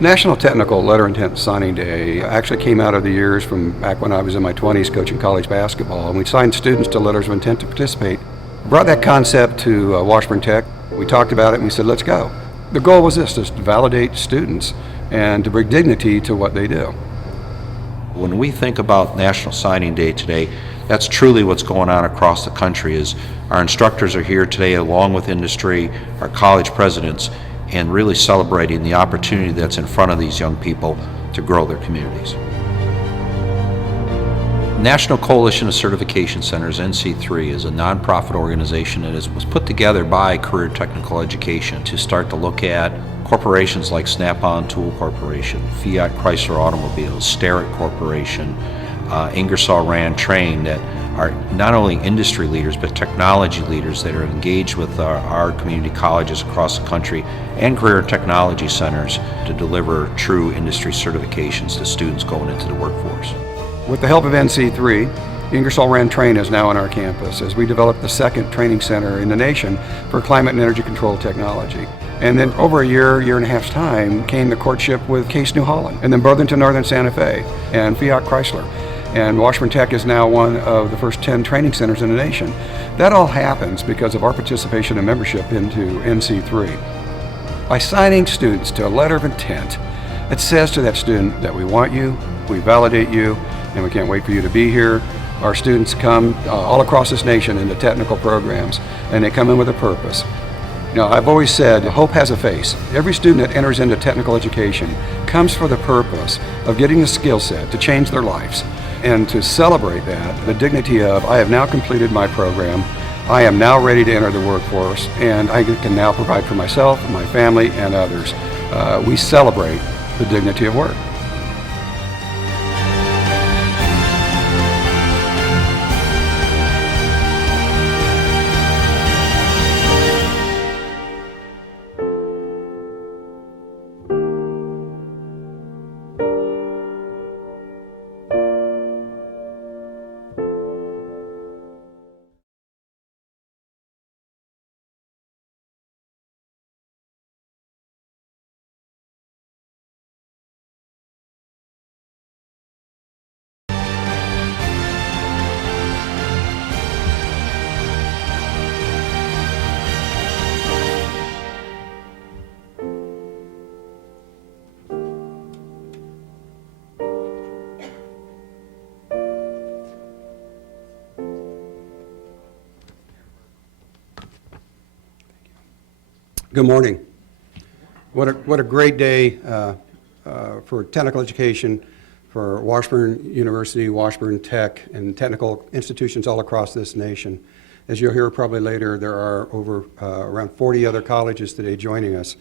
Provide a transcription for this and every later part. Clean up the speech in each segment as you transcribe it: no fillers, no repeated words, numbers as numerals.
National Technical Letter Intent Signing Day actually came out of the years from back when I was in my 20s coaching college basketball, and we signed students to letters of intent to participate. Brought that concept to Washburn Tech. We talked about it and we said, let's go. The goal was this, is to validate students and to bring dignity to what they do. When we think about National Signing Day today, that's truly what's going on across the country. Is our instructors are here today along with industry, our college presidents, and really celebrating the opportunity that's in front of these young people to grow their communities. National Coalition of Certification Centers, NC3, is a nonprofit organization that was put together by Career Technical Education to start to look at corporations like Snap-on Tool Corporation, Fiat, Chrysler Automobiles, Starrett Corporation, Ingersoll Rand Train, that are not only industry leaders but technology leaders that are engaged with our community colleges across the country and career technology centers to deliver true industry certifications to students going into the workforce. With the help of NC3, Ingersoll Rand Train is now on our campus as we develop the second training center in the nation for climate and energy control technology. And then over a year and a half's time came the courtship with Case New Holland, and then Burlington Northern Santa Fe, and Fiat Chrysler. And Washburn Tech is now one of the first 10 training centers in the nation. That all happens because of our participation and membership into NC3. By signing students to a letter of intent, it says to that student that we want you, we validate you, and we can't wait for you to be here. Our students come all across this nation into technical programs, and they come in with a purpose. Now, I've always said, hope has a face. Every student that enters into technical education comes for the purpose of getting the skill set to change their lives. And to celebrate that, the dignity of, I have now completed my program, I am now ready to enter the workforce, and I can now provide for myself, my family, and others. We celebrate the dignity of work. Good morning. What a great day for technical education, for Washburn University, Washburn Tech, and technical institutions all across this nation. As you'll hear probably later, there are over around 40 other colleges today joining us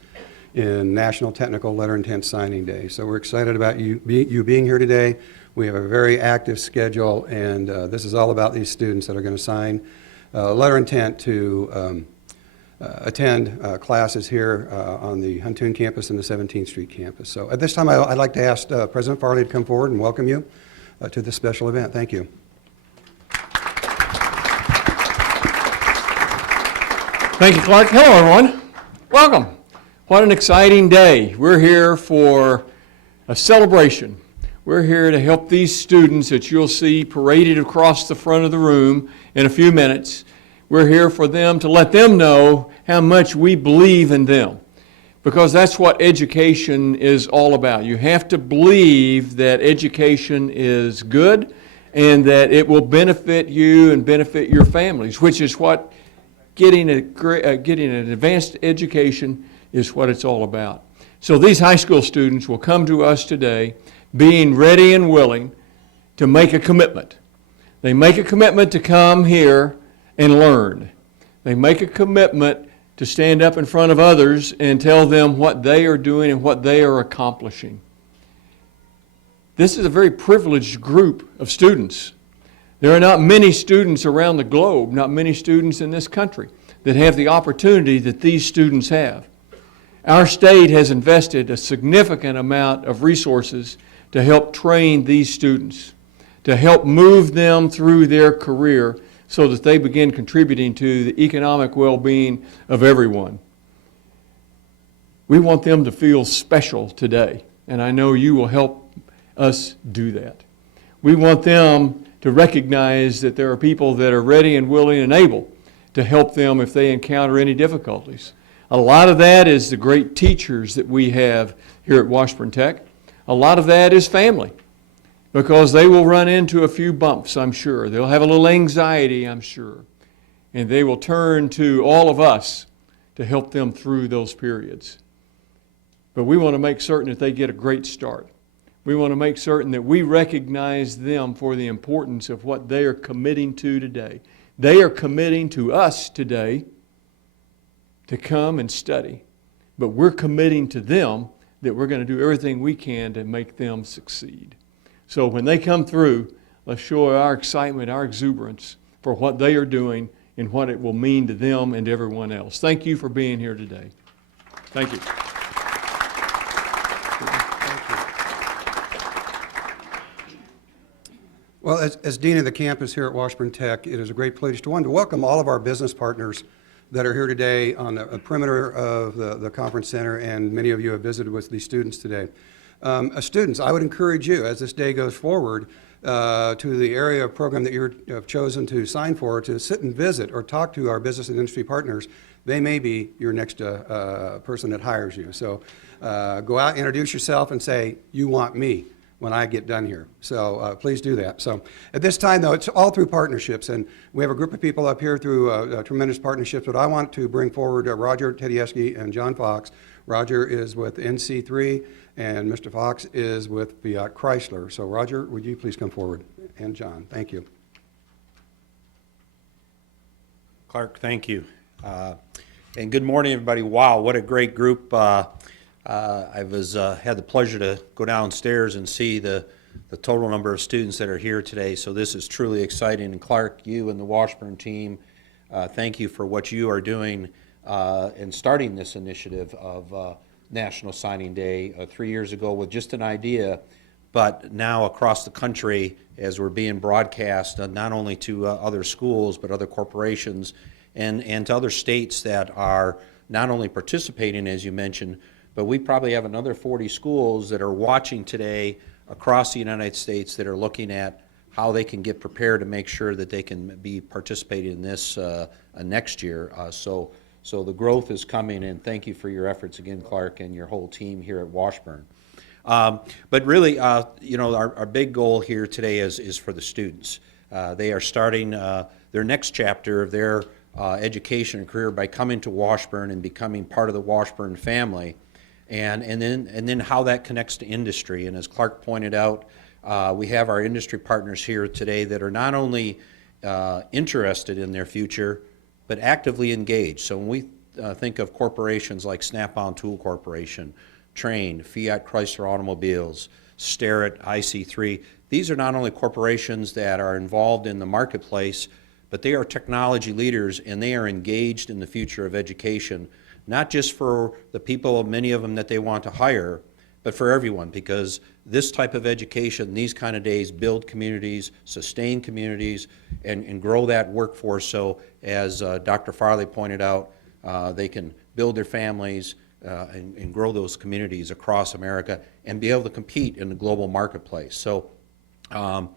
in National Technical Letter Intent Signing Day. So we're excited about you being here today. We have a very active schedule, and this is all about these students that are going to sign letter intent to attend classes here on the Huntoon campus and the 17th Street campus. So at this time, I'd like to ask President Farley to come forward and welcome you to this special event. Thank you. Thank you, Clark. Hello, everyone. Welcome. What an exciting day. We're here for a celebration. We're here to help these students that you'll see paraded across the front of the room in a few minutes. We're here for them to let them know how much we believe in them, because that's what education is all about. You have to believe that education is good and that it will benefit you and benefit your families, which is what getting an advanced education is what it's all about. So these high school students will come to us today being ready and willing to make a commitment. They make a commitment to come here and learn. They make a commitment to stand up in front of others and tell them what they are doing and what they are accomplishing. This is a very privileged group of students. There are not many students around the globe, not many students in this country, that have the opportunity that these students have. Our state has invested a significant amount of resources to help train these students, to help move them through their career so that they begin contributing to the economic well-being of everyone. We want them to feel special today. and I know you will help us do that. We want them to recognize that there are people that are ready and willing and able to help them if they encounter any difficulties. A lot of that is the great teachers that we have here at Washburn Tech. A lot of that is family, because they will run into a few bumps, I'm sure. They'll have a little anxiety, I'm sure. And they will turn to all of us to help them through those periods. But we want to make certain that they get a great start. We want to make certain that we recognize them for the importance of what they are committing to today. They are committing to us today to come and study, but we're committing to them that we're going to do everything we can to make them succeed. So when they come through, let's show our excitement, our exuberance for what they are doing and what it will mean to them and to everyone else. Thank you for being here today. Thank you. Well, as Dean of the campus here at Washburn Tech, it is a great pleasure to welcome all of our business partners that are here today on the perimeter of the conference center, and many of you have visited with these students today. Students, I would encourage you, as this day goes forward, to the area of program that you have chosen to sign for, to sit and visit or talk to our business and industry partners. They may be your next person that hires you. So go out, introduce yourself, and say, you want me when I get done here. So please do that. So at this time, though, it's all through partnerships, and we have a group of people up here through tremendous partnerships, but I want to bring forward Roger Tedeschi and John Fox. Roger is with NC3, and Mr. Fox is with Fiat Chrysler. So Roger, would you please come forward? And John, thank you. Clark, thank you. And good morning, everybody. Wow, what a great group. I had the pleasure to go downstairs and see the total number of students that are here today, so this is truly exciting. And Clark, you and the Washburn team, thank you for what you are doing in starting this initiative of National Signing Day 3 years ago with just an idea, but now across the country as we're being broadcast not only to other schools but other corporations and to other states that are not only participating, as you mentioned, but we probably have another 40 schools that are watching today across the United States that are looking at how they can get prepared to make sure that they can be participating in this next year. So the growth is coming, and thank you for your efforts again, Clark, and your whole team here at Washburn. But really, you know, our big goal here today is for the students. They are starting their next chapter of their education and career by coming to Washburn and becoming part of the Washburn family. And then how that connects to industry. And as Clark pointed out, we have our industry partners here today that are not only interested in their future, but actively engaged. So when we think of corporations like Snap-on Tool Corporation, Trane, Fiat Chrysler Automobiles, Starrett, IC3, these are not only corporations that are involved in the marketplace, but they are technology leaders, and they are engaged in the future of education, not just for the people, many of them that they want to hire, but for everyone, because this type of education, these kind of days, build communities, sustain communities, and grow that workforce. So as Dr. Farley pointed out, they can build their families and grow those communities across America and be able to compete in the global marketplace. So, and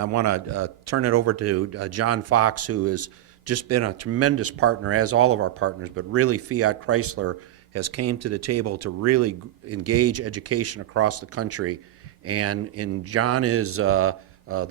I want to turn it over to John Fox, who has just been a tremendous partner, as all of our partners, but really Fiat Chrysler has came to the table to really engage education across the country. And John is the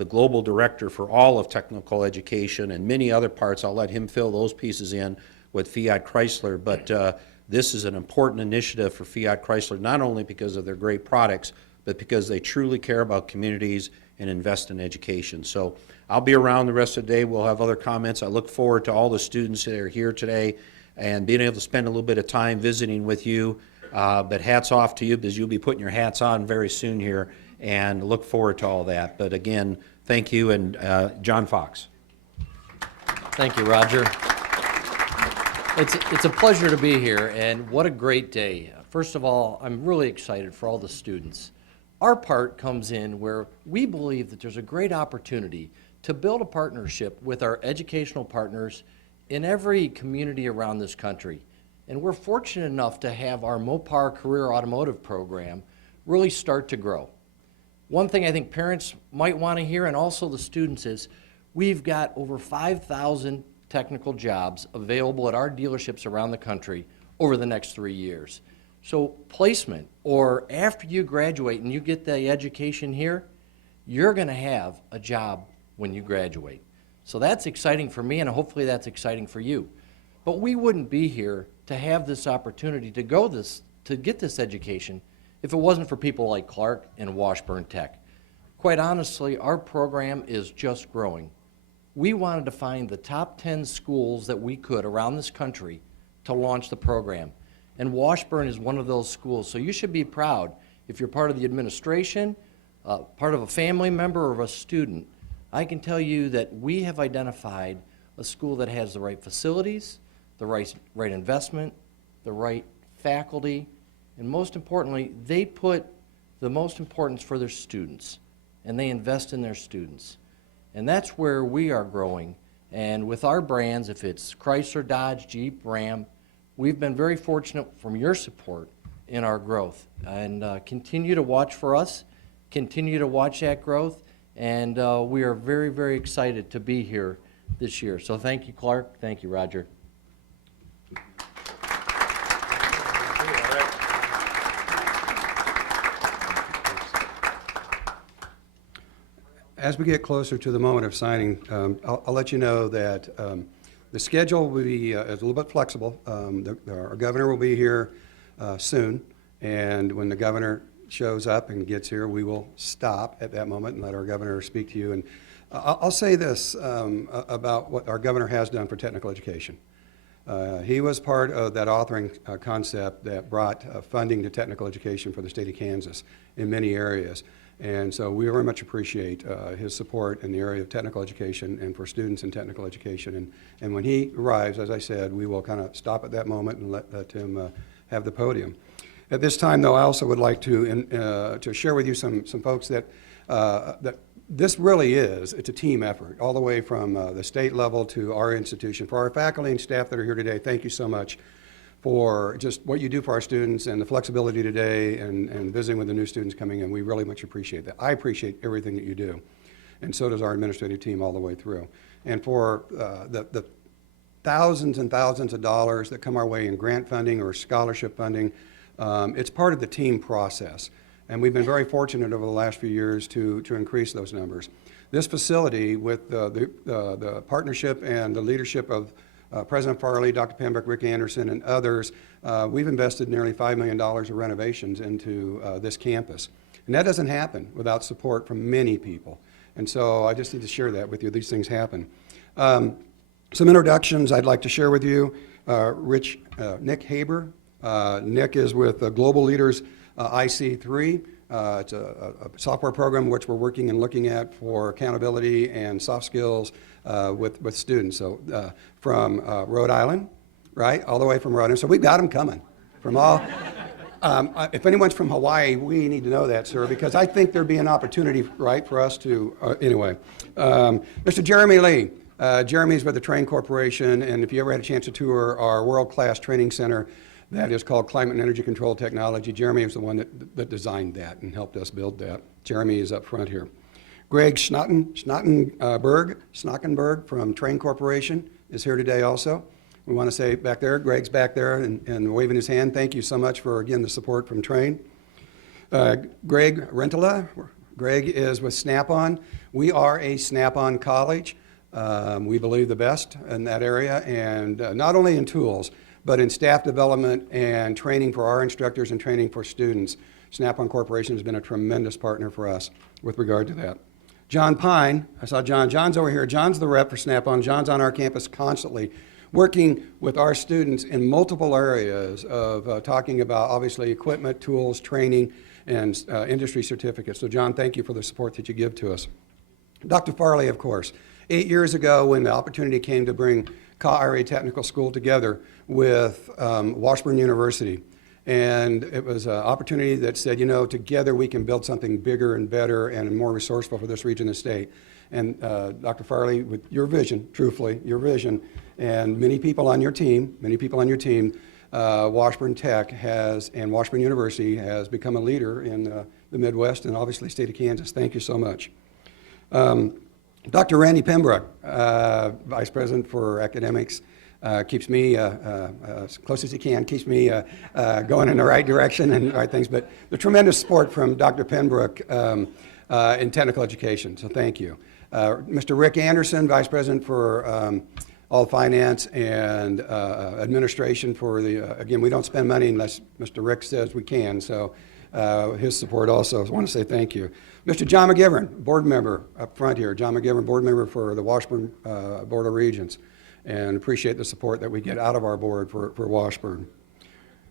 global director for all of technical education and many other parts. I'll let him fill those pieces in with Fiat Chrysler, but this is an important initiative for Fiat Chrysler, not only because of their great products, but because they truly care about communities and invest in education. So I'll be around the rest of the day. We'll have other comments. I look forward to all the students that are here today and being able to spend a little bit of time visiting with you. But hats off to you, because you'll be putting your hats on very soon here, and look forward to all that. But again, thank you, and John Fox. Thank you, Roger. It's a pleasure to be here, and what a great day. First of all, I'm really excited for all the students. Our part comes in where we believe that there's a great opportunity to build a partnership with our educational partners in every community around this country. And we're fortunate enough to have our Mopar Career Automotive program really start to grow. One thing I think parents might want to hear, and also the students, is we've got over 5,000 technical jobs available at our dealerships around the country over the next 3 years. So placement, or after you graduate and you get the education here, you're going to have a job when you graduate. So that's exciting for me, and hopefully that's exciting for you. But we wouldn't be here to have this opportunity to get this education if it wasn't for people like Clark and Washburn Tech. Quite honestly, our program is just growing. We wanted to find the top 10 schools that we could around this country to launch the program. And Washburn is one of those schools, so you should be proud if you're part of the administration, part of a family member, or a student. I can tell you that we have identified a school that has the right facilities, the right investment, the right faculty, and most importantly, they put the most importance for their students, and they invest in their students. And that's where we are growing. And with our brands, if it's Chrysler, Dodge, Jeep, Ram, we've been very fortunate from your support in our growth. And continue to watch for us, continue to watch that growth, and we are very, very excited to be here this year. So thank you, Clark. Thank you, Roger. As we get closer to the moment of signing, I'll let you know that the schedule will be is a little bit flexible. Our governor will be here soon, and when the governor shows up and gets here, we will stop at that moment and let our governor speak to you. And I'll say this about what our governor has done for technical education. He was part of that authoring concept that brought funding to technical education for the state of Kansas in many areas. And so we very much appreciate his support in the area of technical education and for students in technical education. And when he arrives, as I said, we will kind of stop at that moment and let him have the podium. At this time, though, I also would like to share with you some folks that this really is, it's a team effort, all the way from the state level to our institution. For our faculty and staff that are here today, thank you so much for just what you do for our students and the flexibility today and visiting with the new students coming in. We really much appreciate that. I appreciate everything that you do, and so does our administrative team all the way through. And for the thousands and thousands of dollars that come our way in grant funding or scholarship funding, it's part of the team process. And we've been very fortunate over the last few years to increase those numbers. This facility, with the partnership and the leadership of President Farley, Dr. Pembroke, Rick Anderson, and others, we've invested nearly $5 million of renovations into this campus. And that doesn't happen without support from many people. And so I just need to share that with you. These things happen. Some introductions I'd like to share with you. Nick Haber. Nick is with Global Leaders IC3. It's a software program which we're working and looking at for accountability and soft skills with students. So from Rhode Island, right, all the way from Rhode Island. So we've got them coming from all. If anyone's from Hawaii, we need to know that, sir, because I think there'd be an opportunity, right, for us to, anyway. Mr. Jeremy Lee. Jeremy's with the Train Corporation, and if you ever had a chance to tour our world-class training center, that is called Climate and Energy Control Technology. Jeremy was the one that designed that and helped us build that. Jeremy is up front here. Greg Schnockenberg from Train Corporation is here today also. We want to say back there, Greg's back there and waving his hand. Thank you so much for, again, the support from Train. Greg Rentola. Greg is with Snap-on. We are a Snap-on college. We believe the best in that area, and not only in tools, but in staff development and training for our instructors and training for students. Snap-on Corporation has been a tremendous partner for us with regard to that. John Pine, I saw John. John's over here. John's the rep for Snap-on. John's on our campus constantly, working with our students in multiple areas of talking about, obviously, equipment, tools, training, and industry certificates. So, John, thank you for the support that you give to us. Dr. Farley, of course. 8 years ago, when the opportunity came to bring KRA Technical School together with Washburn University, and it was an opportunity that said, you know, together we can build something bigger and better and more resourceful for this region of the state. And Dr. Farley, with your vision, truthfully, your vision, and many people on your team, Washburn Tech and Washburn University has become a leader in the Midwest and obviously state of Kansas. Thank you so much. Dr. Randy Pembroke, Vice President for Academics, keeps me, as close as he can, keeps me going in the right direction and the right things. But the tremendous support from Dr. Pembroke in technical education, so thank you. Mr. Rick Anderson, Vice President for all finance and administration for the, again, we don't spend money unless Mr. Rick says we can, so his support also. I want to say thank you. Mr. John McGivern, board member up front here. John McGivern, board member for the Washburn Board of Regents, and appreciate the support that we get out of our board for Washburn.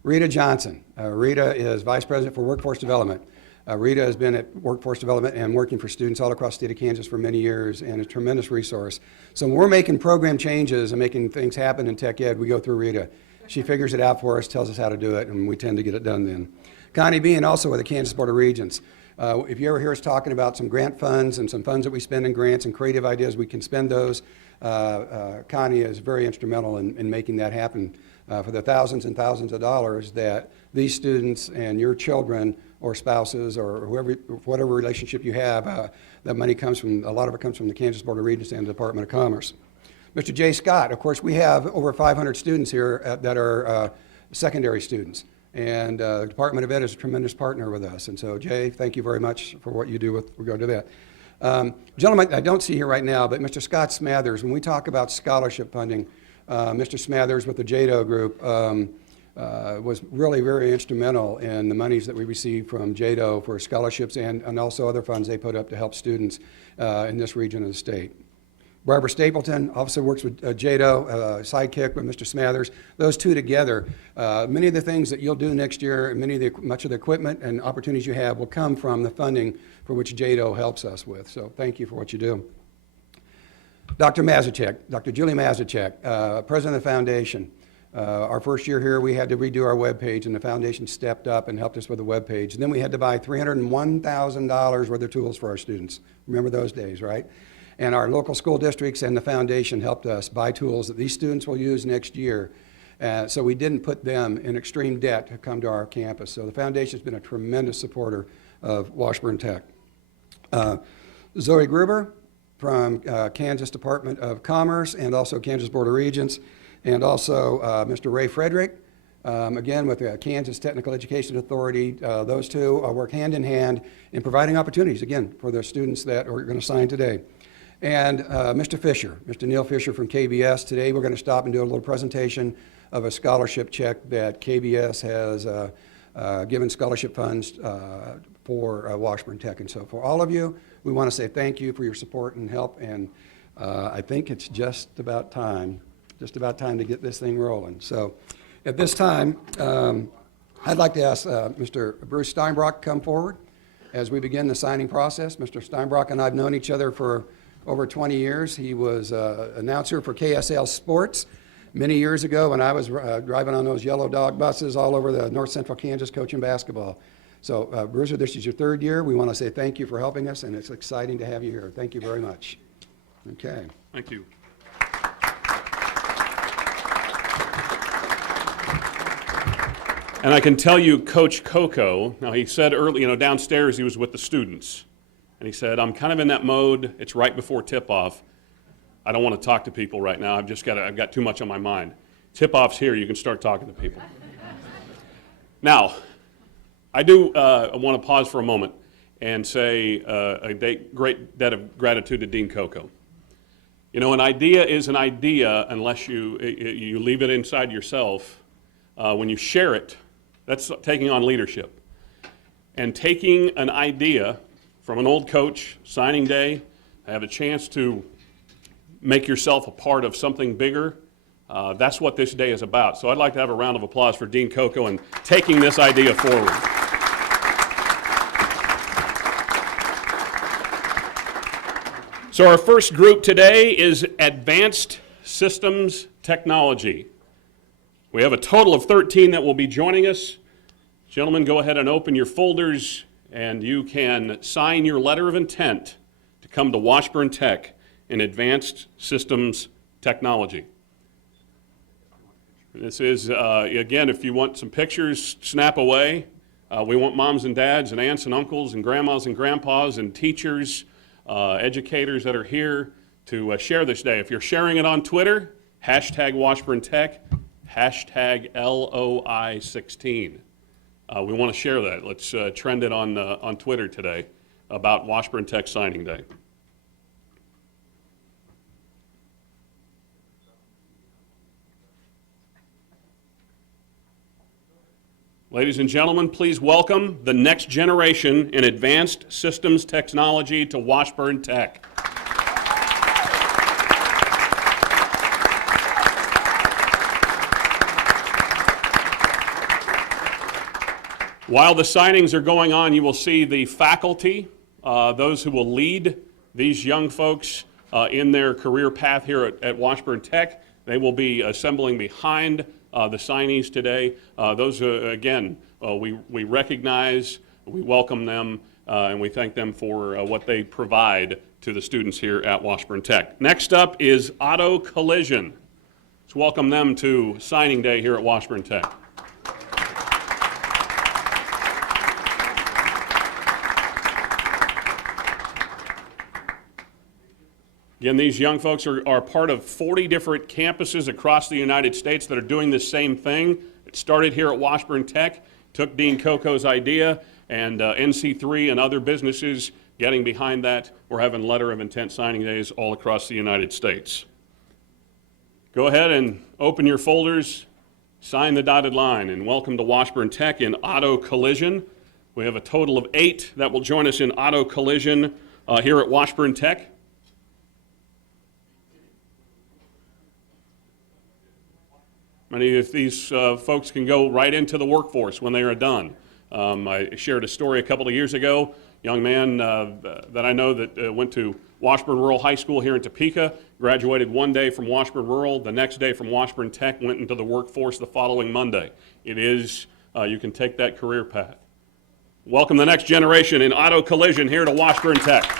Rita Johnson. Rita is Vice President for Workforce Development. Rita has been at Workforce Development and working for students all across the state of Kansas for many years and a tremendous resource. So when we're making program changes and making things happen in tech ed, we go through Rita. She figures it out for us, tells us how to do it, and we tend to get it done then. Connie Bean, also with the Kansas Board of Regents. If you ever hear us talking about some grant funds and some funds that we spend in grants and creative ideas, we can spend those. Connie is very instrumental in making that happen for the thousands and thousands of dollars that these students and your children or spouses or whoever, whatever relationship you have, that money comes from, a lot of it comes from the Kansas Board of Regents and the Department of Commerce. Mr. Jay Scott, of course, we have over 500 students here that are secondary students. And the Department of Ed is a tremendous partner with us. And so, Jay, thank you very much for what you do with regard to that. Gentlemen, I don't see here right now, but Mr. Scott Smathers, when we talk about scholarship funding, Mr. Smathers with the JADO group was really very instrumental in the monies that we received from JADO for scholarships and also other funds they put up to help students in this region of the state. Barbara Stapleton also works with JADO, sidekick with Mr. Smathers. Those two together, many of the things that you'll do next year and much of the equipment and opportunities you have will come from the funding for which JADO helps us with. So thank you for what you do. Dr. Mazachek, Dr. Julie Mazachek, President of the Foundation. Our first year here, we had to redo our webpage, and the foundation stepped up and helped us with the webpage. And then we had to buy $301,000 worth of tools for our students. Remember those days, right? And our local school districts and the foundation helped us buy tools that these students will use next year. So we didn't put them in extreme debt to come to our campus. So the foundation's been a tremendous supporter of Washburn Tech. Zoe Gruber from Kansas Department of Commerce and also Kansas Board of Regents, and also Mr. Ray Frederick, again with the Kansas Technical Education Authority. Those two work hand in hand in providing opportunities, again, for the students that are going to sign today. And Mr. Fisher, Mr. Neil Fisher from KBS. Today we're going to stop and do a little presentation of a scholarship check that KBS has given scholarship funds for Washburn Tech. And so for all of you, we want to say thank you for your support and help. And I think it's just about time to get this thing rolling. So at this time, I'd like to ask Mr. Bruce Steinbrock to come forward as we begin the signing process. Mr. Steinbrock and I have known each other for over 20 years. He was announcer for KSL Sports many years ago when I was driving on those yellow dog buses all over the north central Kansas coaching basketball. So Bruce, this is your third year. We want to say thank you for helping us, and it's exciting to have you here. Thank you very much. Okay. Thank you. And I can tell you, Coach Coco, now he said early, downstairs he was with the students. And he said, I'm kind of in that mode. It's right before tip-off. I don't want to talk to people right now. I've got too much on my mind. Tip-off's here. You can start talking to people. Now, I do want to pause for a moment and say a great debt of gratitude to Dean Coco. An idea is an idea unless you leave it inside yourself. When you share it, that's taking on leadership. And taking an idea from an old coach, signing day, have a chance to make yourself a part of something bigger. That's what this day is about. So I'd like to have a round of applause for Dean Coco and taking this idea forward. So our first group today is Advanced Systems Technology. We have a total of 13 that will be joining us. Gentlemen, go ahead and open your folders, and you can sign your letter of intent to come to Washburn Tech in Advanced Systems Technology. This is, again, if you want some pictures, snap away. We want moms and dads and aunts and uncles and grandmas and grandpas and teachers, educators that are here to share this day. If you're sharing it on Twitter, hashtag Washburn Tech, hashtag LOI16. We want to share that. Let's trend it on Twitter today about Washburn Tech Signing Day. Ladies and gentlemen, please welcome the next generation in advanced systems technology to Washburn Tech. While the signings are going on, you will see the faculty, those who will lead these young folks in their career path here at Washburn Tech. They will be assembling behind the signees today. Those, again, we recognize, we welcome them, and we thank them for what they provide to the students here at Washburn Tech. Next up is Auto Collision. Let's welcome them to signing day here at Washburn Tech. Again, these young folks are part of 40 different campuses across the United States that are doing the same thing. It started here at Washburn Tech, took Dean Coco's idea, and NC3 and other businesses getting behind that. We're having letter of intent signing days all across the United States. Go ahead and open your folders, sign the dotted line, and welcome to Washburn Tech in Auto Collision. We have a total of 8 that will join us in Auto Collision here at Washburn Tech. Many of these folks can go right into the workforce when they are done. I shared a story a couple of years ago. Young man that I know that went to Washburn Rural High School here in Topeka, graduated one day from Washburn Rural, the next day from Washburn Tech, went into the workforce the following Monday. It is, you can take that career path. Welcome the next generation in Auto Collision here to Washburn Tech.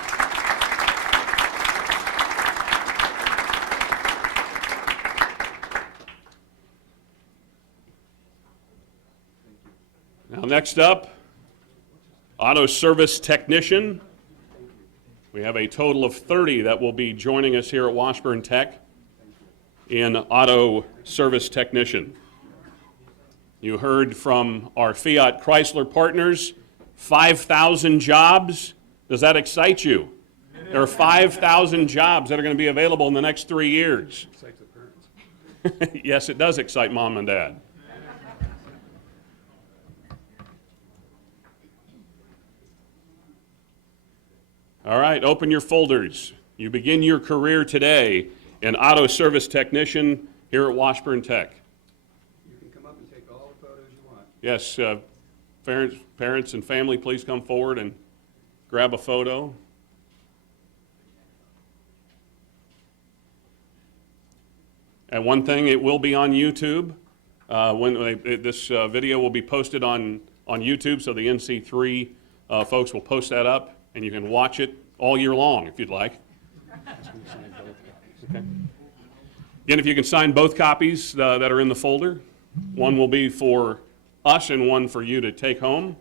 Now, next up, Auto Service Technician. We have a total of 30 that will be joining us here at Washburn Tech in Auto Service Technician. You heard from our Fiat Chrysler partners, 5,000 jobs. Does that excite you? There are 5,000 jobs that are going to be available in the next 3 years. Excites the parents. Yes, it does excite mom and dad. All right, open your folders. You begin your career today in Auto Service Technician here at Washburn Tech. You can come up and take all the photos you want. Yes, parents and family, please come forward and grab a photo. And one thing, it will be on YouTube. This video will be posted on YouTube, so the NC3 folks will post that up. And you can watch it all year long if you'd like. Okay. Again, if you can sign both copies that are in the folder, one will be for us and one for you to take home.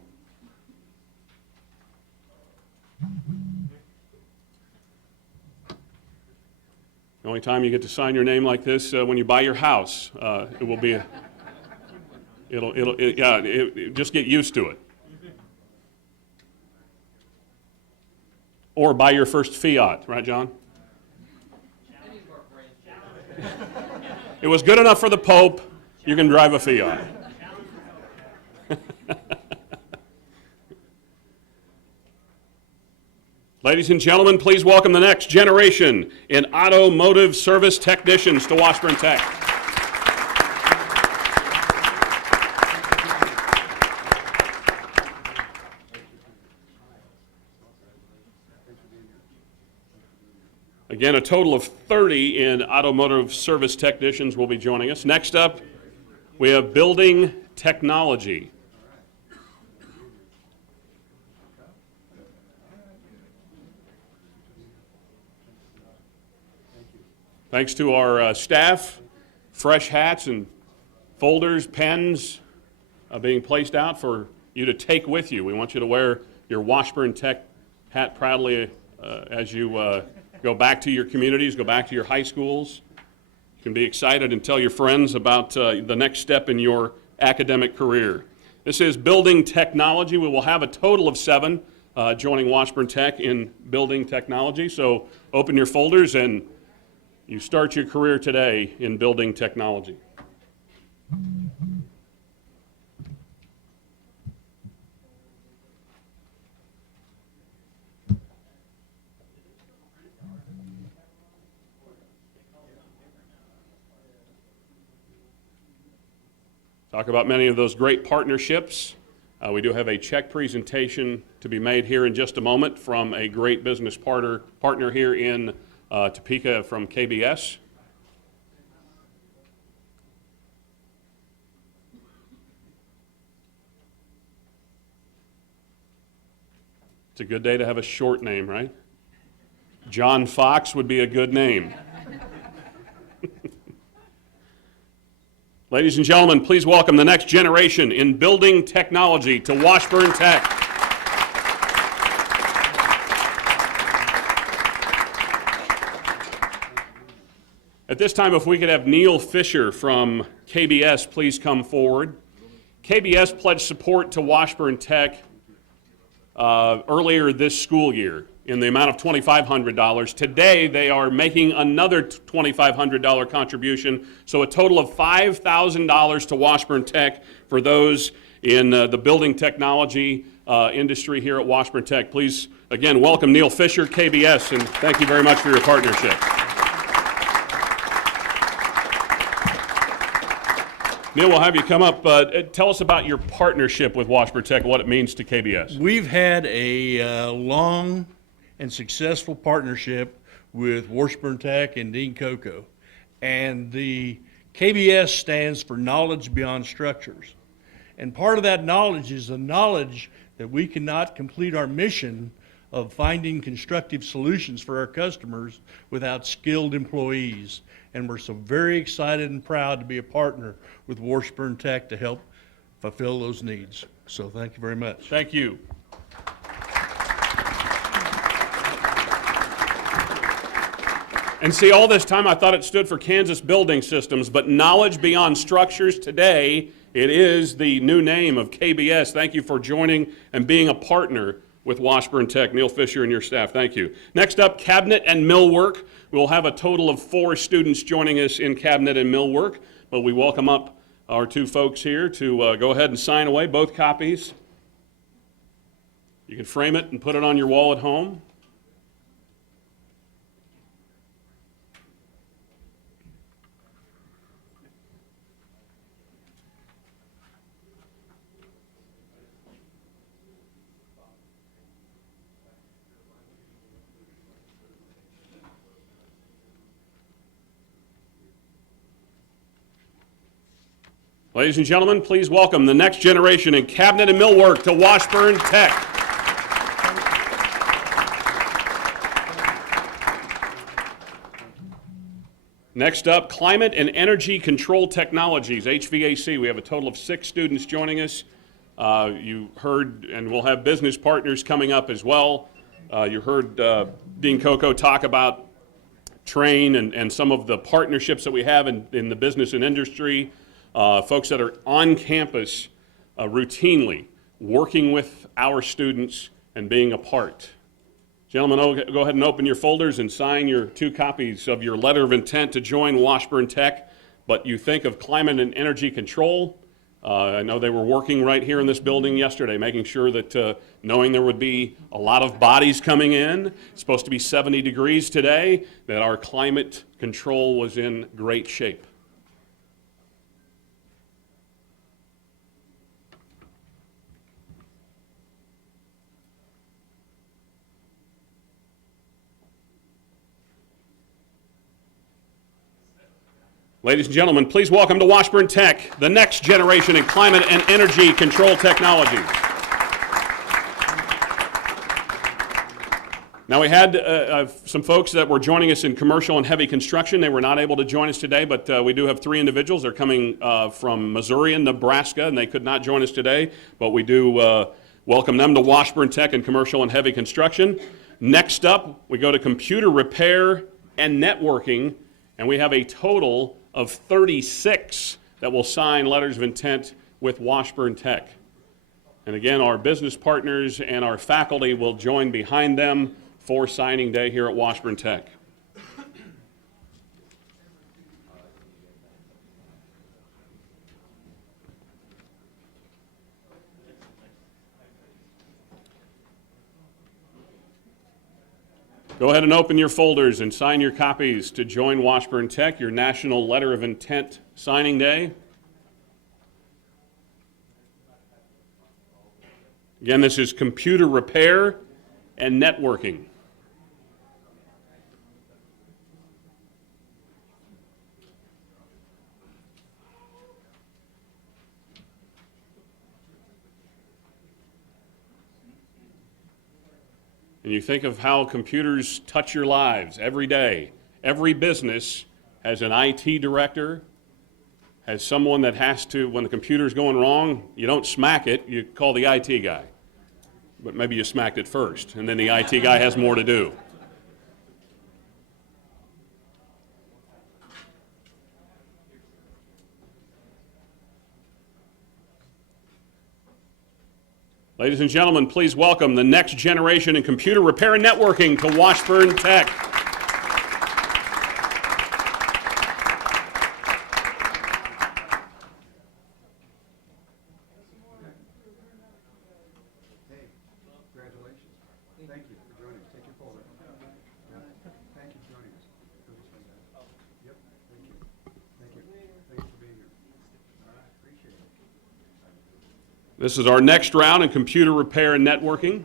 The only time you get to sign your name like this when you buy your house. It will be just get used to it. Or buy your first Fiat, right, John? It was good enough for the Pope. You can drive a Fiat. Ladies and gentlemen, please welcome the next generation in automotive service technicians to Washburn Tech. Again, a total of 30 in automotive service technicians will be joining us. Next up, we have building technology. Thanks to our staff, fresh hats and folders, pens being placed out for you to take with you. We want you to wear your Washburn Tech hat proudly as you go back to your communities, go back to your high schools. You can be excited and tell your friends about the next step in your academic career. This is Building Technology. We will have a total of 7 joining Washburn Tech in Building Technology. So open your folders and you start your career today in Building Technology. Talk about many of those great partnerships. We do have a check presentation to be made here in just a moment from a great business partner here in Topeka from KBS. It's a good day to have a short name, right? John Fox would be a good name. Ladies and gentlemen, please welcome the next generation in building technology to Washburn Tech. At this time, if we could have Neil Fisher from KBS please come forward. KBS pledged support to Washburn Tech earlier this school year in the amount of $2,500. Today, they are making another $2,500 contribution, so a total of $5,000 to Washburn Tech for those in the building technology industry here at Washburn Tech. Please, again, welcome Neil Fisher, KBS, and thank you very much for your partnership. Neil, we'll have you come up. Tell us about your partnership with Washburn Tech, what it means to KBS. We've had a long and successful partnership with Washburn Tech and Dean Coco. And the KBS stands for Knowledge Beyond Structures. And part of that knowledge is the knowledge that we cannot complete our mission of finding constructive solutions for our customers without skilled employees. And we're so very excited and proud to be a partner with Washburn Tech to help fulfill those needs. So thank you very much. Thank you. And see, all this time I thought it stood for Kansas Building Systems, but Knowledge Beyond Structures today, it is the new name of KBS. Thank you for joining and being a partner with Washburn Tech. Neil Fisher and your staff, thank you. Next up, Cabinet and Millwork. We'll have a total of 4 students joining us in Cabinet and Millwork, but we welcome up our 2 folks here to go ahead and sign away both copies. You can frame it and put it on your wall at home. Ladies and gentlemen, please welcome the next generation in Cabinet and Millwork to Washburn Tech. Next up, Climate and Energy Control Technologies, HVAC. We have a total of 6 students joining us. You heard, and we'll have business partners coming up as well. You heard Dean Coco talk about Train and some of the partnerships that we have in the business and industry. Folks that are on campus routinely working with our students and being a part. Gentlemen, go ahead and open your folders and sign your 2 copies of your letter of intent to join Washburn Tech. But you think of climate and energy control. I know they were working right here in this building yesterday, making sure that knowing there would be a lot of bodies coming in, it's supposed to be 70 degrees today, that our climate control was in great shape. Ladies and gentlemen, please welcome to Washburn Tech, the next generation in climate and energy control technology. Now, we had some folks that were joining us in commercial and heavy construction. They were not able to join us today, but we do have 3 individuals. They're coming from Missouri and Nebraska, and they could not join us today, but we do welcome them to Washburn Tech in commercial and heavy construction. Next up, we go to computer repair and networking, and we have a total of 36 that will sign letters of intent with Washburn Tech. And again, our business partners and our faculty will join behind them for signing day here at Washburn Tech. Go ahead and open your folders and sign your copies to join Washburn Tech, your National Letter of Intent Signing Day. Again, this is computer repair and networking. And you think of how computers touch your lives every day. Every business has an IT director, has someone that has to, when the computer's going wrong, you don't smack it, you call the IT guy. But maybe you smacked it first, and then the IT guy has more to do. Ladies and gentlemen, please welcome the next generation in computer repair and networking to Washburn Tech. Congratulations. Thank you for joining us. Take your folder. Thank you for joining us. Yep, thank you. Thank you. Thanks for being here. All right, appreciate it. This is our next round in computer repair and networking.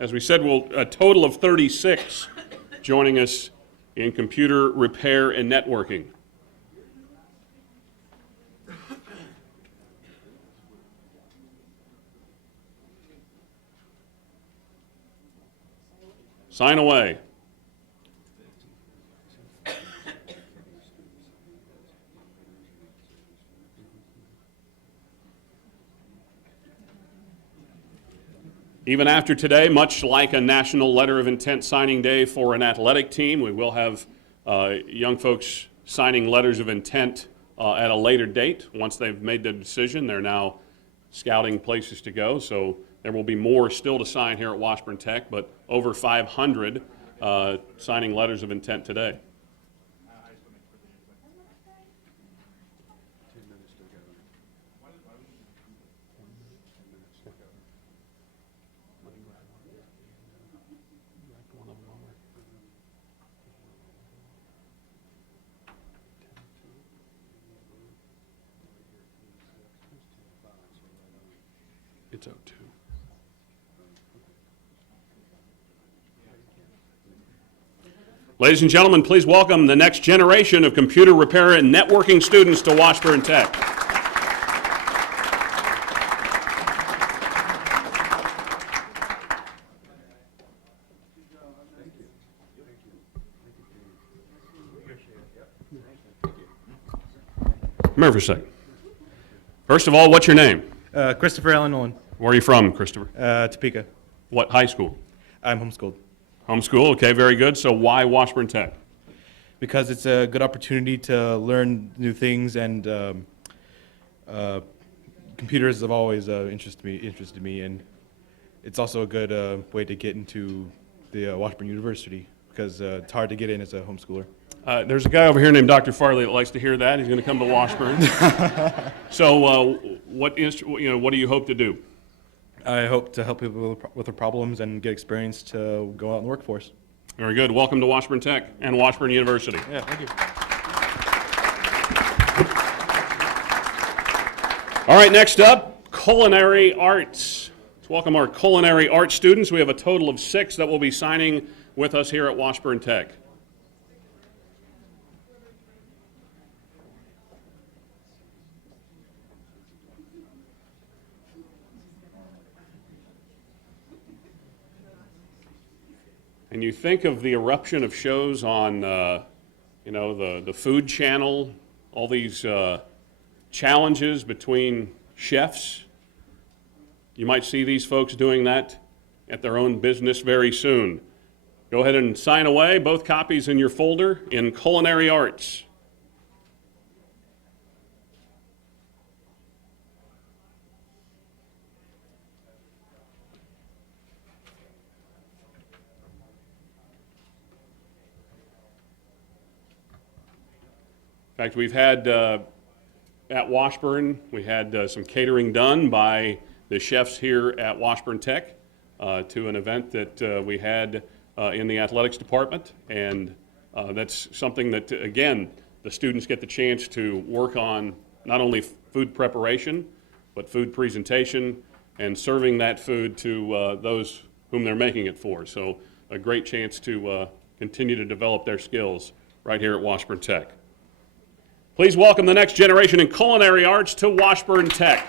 As we said, a total of 36 joining us in computer repair and networking. Sign away. Even after today, much like a National Letter of Intent signing day for an athletic team, we will have young folks signing letters of intent at a later date. Once they've made the decision, they're now scouting places to go. So there will be more still to sign here at Washburn Tech, but over 500 signing letters of intent today. It's 02. Ladies and gentlemen, please welcome the next generation of computer repair and networking students to Washburn Tech. Come here for a second. First of all, what's your name? Christopher Allen Nolan, Where are you from, Christopher? Topeka. What high school? I'm homeschooled Homeschool, okay, very good. So why Washburn Tech? because it's a good opportunity to learn new things, and computers have always interested me, and it's also a good way to get into the Washburn University because it's hard to get in as a homeschooler. There's a guy over here named Dr. Farley that likes to hear that. He's going to come to Washburn. So what do you hope to do? I hope to help people with their problems and get experience to go out in the workforce. Very good. Welcome to Washburn Tech and Washburn University. Yeah, thank you. All right, next up, Culinary Arts. Let's welcome our Culinary Arts students. We have a total of 6 that will be signing with us here at Washburn Tech. and you think of the eruption of shows on, you know, the Food Channel, all these challenges between chefs, you might see these folks doing that at their own business very soon. Go ahead and sign away, both copies in your folder, in Culinary Arts. In fact, we've had at Washburn, we had some catering done by the chefs here at Washburn Tech to an event that we had in the athletics department, and that's something that, again, the students get the chance to work on not only food preparation, but food presentation and serving that food to those whom they're making it for. So a great chance to continue to develop their skills right here at Washburn Tech. Please welcome the next generation in culinary arts to Washburn Tech.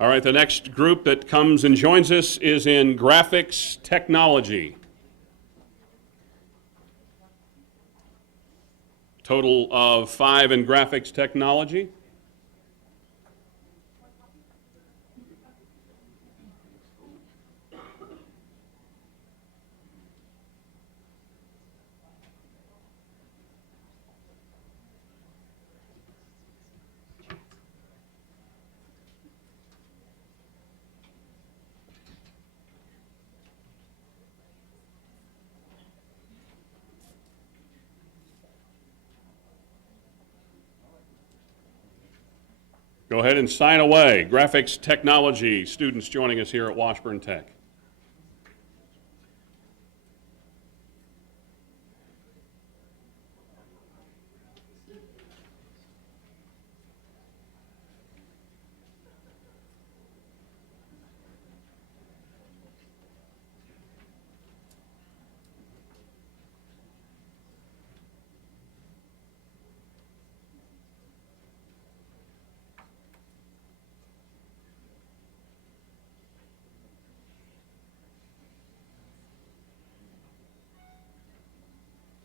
All right, the next group that comes and joins us is in graphics technology. Total of 5 in graphics technology. Go ahead and sign away. Graphics technology students joining us here at Washburn Tech.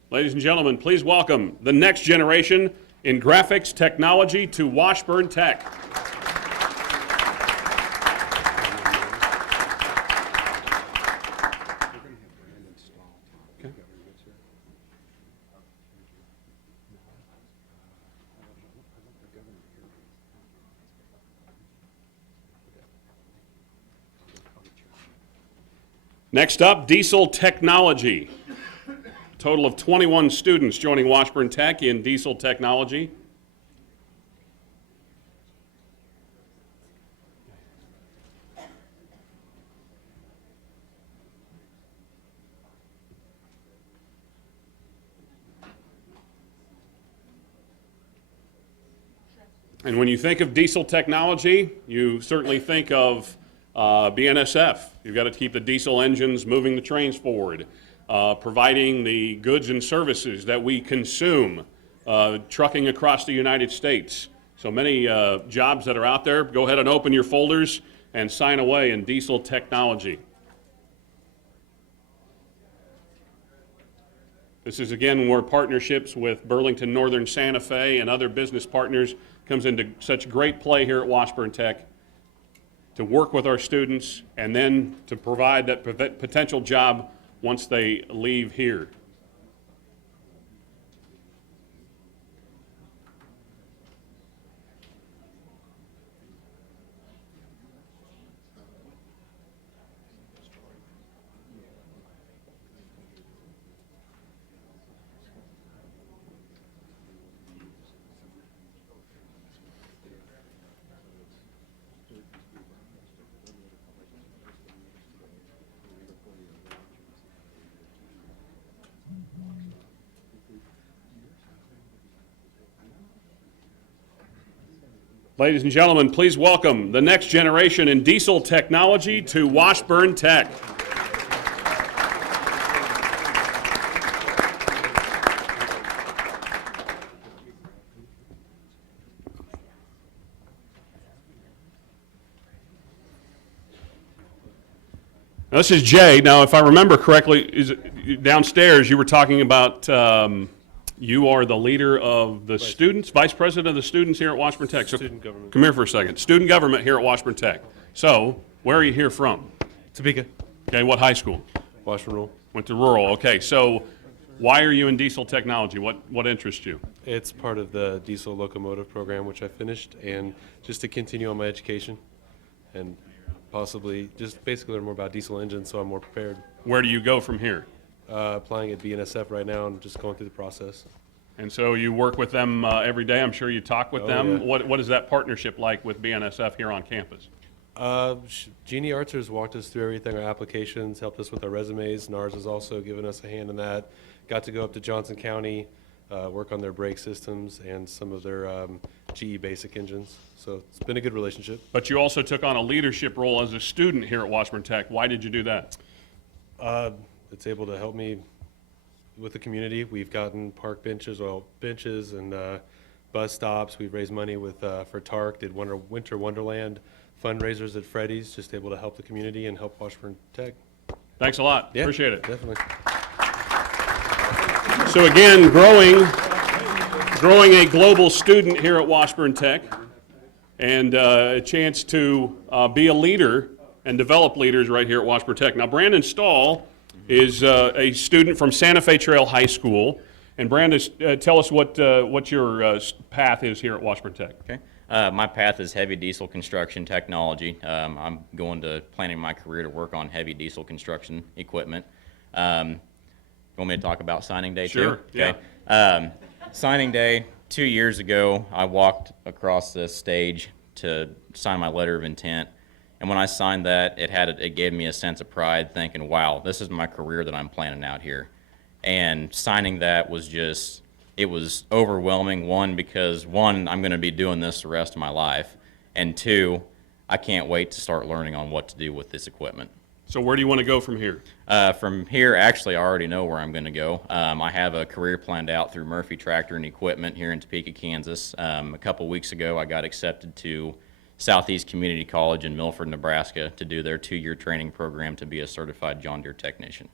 Ladies and gentlemen, please welcome the next generation in graphics technology to Washburn Tech. Next up, diesel technology. Total of 21 students joining Washburn Tech in diesel technology. And when you think of diesel technology, you certainly think of BNSF. You've got to keep the diesel engines moving the trains forward. Providing the goods and services that we consume, trucking across the United States. So many jobs that are out there. Go ahead and open your folders and sign away in diesel technology. This is again where partnerships with Burlington Northern Santa Fe and other business partners comes into such great play here at Washburn Tech to work with our students and then to provide that potential job once they leave here. Ladies and gentlemen, please welcome the next generation in diesel technology to Washburn Tech. Now, this is Jay. Now, if I remember correctly, downstairs you were talking about you are the leader of the students, vice president of the students here at Washburn Tech. So Student government. come here for a second. Student government here at Washburn Tech. So, where are you here from? Topeka. Okay, what high school? Washburn Rural. Went to rural. Okay, so why are you in diesel technology? What interests you? It's part of the diesel locomotive program, which I finished, and just to continue on my education and possibly just basically learn more about diesel engines so I'm more prepared. Where do you go from here? Applying at BNSF right now and just going through the process. And so you work with them every day. I'm sure you talk with Oh, them. yeah. What is that partnership like with BNSF here on campus? Jeannie Archer's walked us through everything, our applications, helped us with our resumes. NARS has also given us a hand in that. Got to go up to Johnson County, work on their brake systems and some of their GE basic engines. So it's been a good relationship. But you also took on a leadership role as a student here at Washburn Tech. Why did you do that? It's able to help me with the community. We've gotten park benches and bus stops. We've raised money with for TARC, did Winter Wonderland fundraisers at Freddy's, just able to help the community and help Washburn Tech. Thanks a lot. Yeah, Appreciate it. Definitely. So again, growing a global student here at Washburn Tech, and a chance to be a leader and develop leaders right here at Washburn Tech. Now, Brandon Stahl is a student from Santa Fe Trail High School. And Brandon, tell us what your path is here at Washburn Tech. Okay. My path is heavy diesel construction technology. I'm planning my career to work on heavy diesel construction equipment. You want me to talk about signing day too? Sure, yeah. Okay. Signing day, 2 years ago, I walked across this stage to sign my letter of intent. And when I signed that, it gave me a sense of pride, thinking, wow, this is my career that I'm planning out here. And signing that was it was overwhelming, because I'm going to be doing this the rest of my life. And two, I can't wait to start learning on what to do with this equipment. So where do you want to go from here? From here, actually, I already know where I'm going to go. I have a career planned out through Murphy Tractor and Equipment here in Topeka, Kansas. A couple weeks ago, I got accepted to Southeast Community College in Milford, Nebraska to do their 2-year training program to be a certified John Deere technician.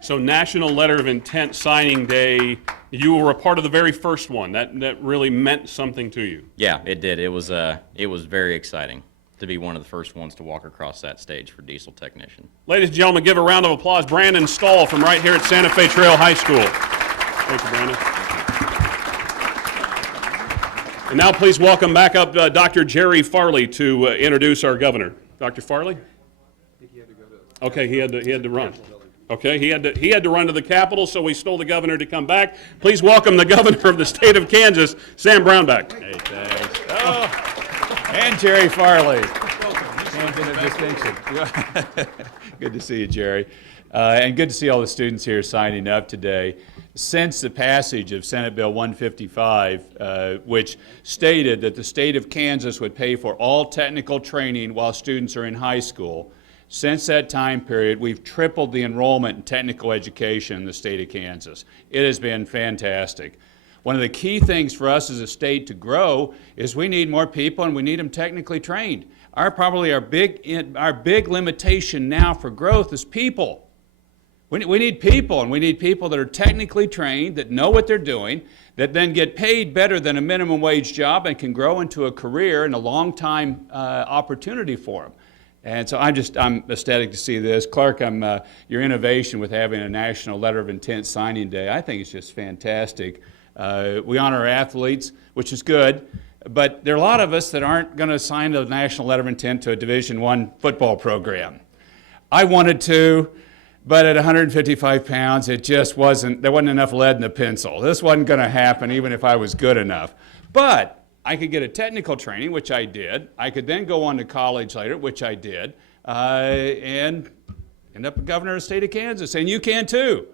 So National Letter of Intent Signing Day, you were a part of the very first one. That really meant something to you. Yeah, it did. It was very exciting to be one of the first ones to walk across that stage for diesel technician. Ladies and gentlemen, give a round of applause. Brandon Stahl from right here at Santa Fe Trail High School. Thank you, Brandon. And now please welcome back up Dr. Jerry Farley to introduce our governor. Dr. Farley? Okay, he had to run. Okay, he had to run to the Capitol, so we stole the governor to come back. Please welcome the governor of the state of Kansas, Sam Brownback. Hey, thanks. Oh, and Jerry Farley. Champion of distinction. Good to see you, Jerry. And good to see all the students here signing up today. Since the passage of Senate Bill 155, which stated that the state of Kansas would pay for all technical training while students are in high school, since that time period, we've tripled the enrollment in technical education in the state of Kansas. It has been fantastic. One of the key things for us as a state to grow is we need more people, and we need them technically trained. Our big limitation now for growth is people. We need people, and we need people that are technically trained, that know what they're doing, that then get paid better than a minimum wage job and can grow into a career and a long-time opportunity for them. And so I'm ecstatic to see this. Clark, your innovation with having a National Letter of Intent Signing Day, I think it's just fantastic. We honor our athletes, which is good, but there are a lot of us that aren't going to sign a National Letter of Intent to a Division I football program. I wanted to, but at 155 pounds, there wasn't enough lead in the pencil. This wasn't going to happen even if I was good enough. But I could get a technical training, which I did. I could then go on to college later, which I did, and end up a governor of the state of Kansas. And you can too.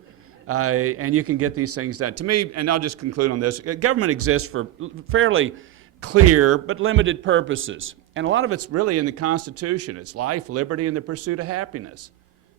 And you can get these things done. To me, and I'll just conclude on this, government exists for fairly clear but limited purposes. And a lot of it's really in the Constitution. It's life, liberty, and the pursuit of happiness.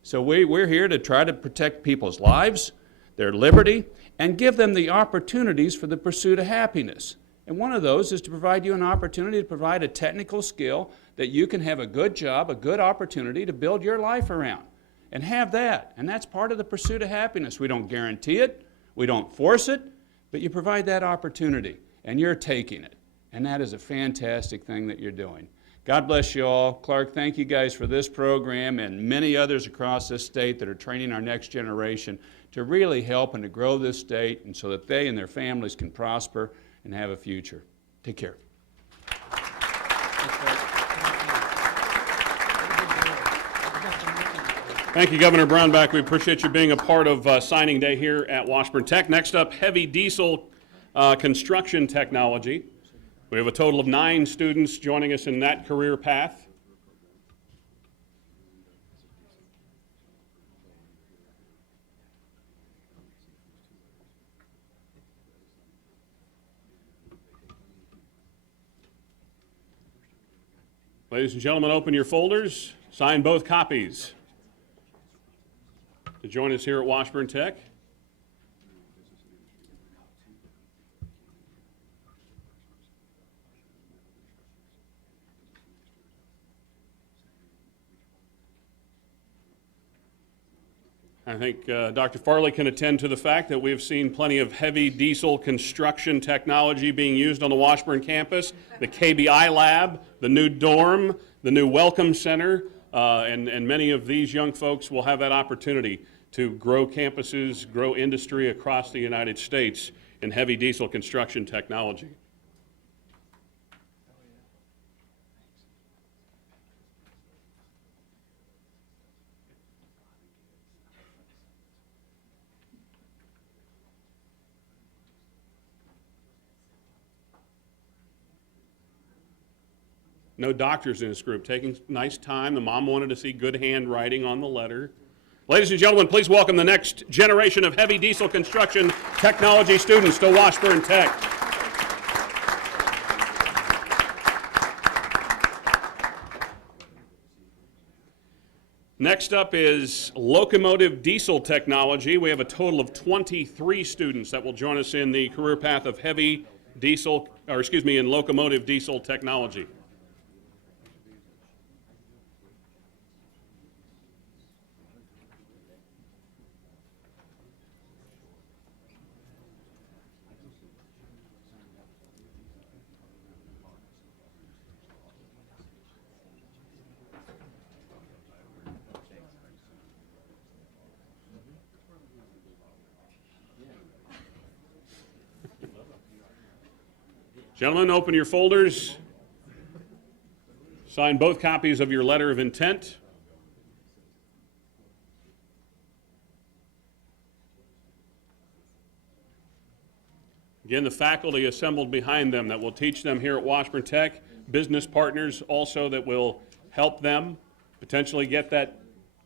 So we're here to try to protect people's lives, their liberty, and give them the opportunities for the pursuit of happiness. And one of those is to provide you an opportunity to provide a technical skill that you can have a good job, a good opportunity to build your life around. And have that. And that's part of the pursuit of happiness. We don't guarantee it, we don't force it, but you provide that opportunity, and you're taking it. And that is a fantastic thing that you're doing. God bless you all. Clark, thank you guys for this program and many others across this state that are training our next generation to really help and to grow this state and so that they and their families can prosper and have a future. Take care. Thank you, Governor Brownback. We appreciate you being a part of signing day here at Washburn Tech. Next up, heavy diesel construction technology. We have a total of 9 students joining us in that career path. Ladies and gentlemen, open your folders, sign both copies. To join us here at Washburn Tech. I think Dr. Farley can attend to the fact that we've seen plenty of heavy diesel construction technology being used on the Washburn campus, the KBI lab, the new dorm, the new welcome center, and many of these young folks will have that opportunity to grow campuses, grow industry across the United States in heavy diesel construction technology. No doctors in this group, taking nice time. The mom wanted to see good handwriting on the letter. Ladies and gentlemen, please welcome the next generation of heavy diesel construction technology students to Washburn Tech. Next up is Locomotive Diesel Technology. We have a total of 23 students that will join us in the career path of heavy diesel, in Locomotive Diesel Technology. Gentlemen, open your folders. Sign both copies of your letter of intent. Again, the faculty assembled behind them that will teach them here at Washburn Tech, business partners also that will help them potentially get that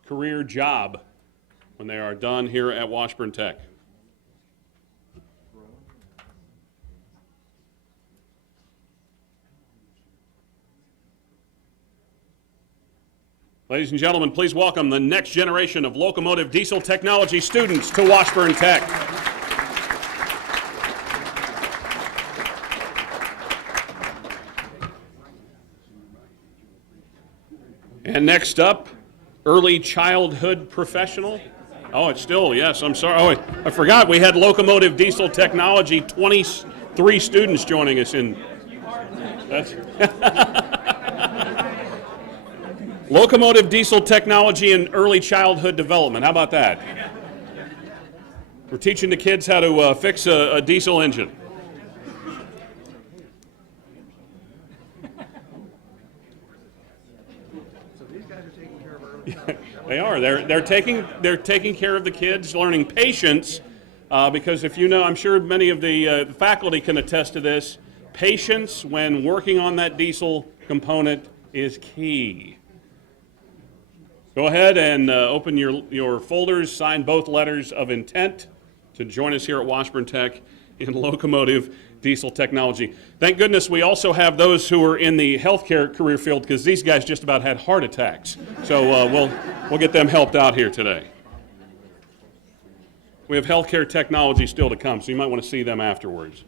career job when they are done here at Washburn Tech. Ladies and gentlemen, please welcome the next generation of Locomotive Diesel Technology students to Washburn Tech. And next up, early childhood professional. Oh, it's still, yes, I'm sorry. Oh, I forgot we had Locomotive Diesel Technology, 23 students joining us in. That's Locomotive Diesel Technology and Early Childhood Development. How about that? We're teaching the kids how to fix a diesel engine. So these guys are taking care of early. They are. They're taking care of the kids, learning patience, because if you know, I'm sure many of the faculty can attest to this. Patience when working on that diesel component is key. Go ahead and open your folders, sign both letters of intent to join us here at Washburn Tech in Locomotive diesel technology. Thank goodness we also have those who are in the healthcare career field, because these guys just about had heart attacks. So we'll get them helped out here today. We have healthcare technology still to come, so you might want to see them afterwards.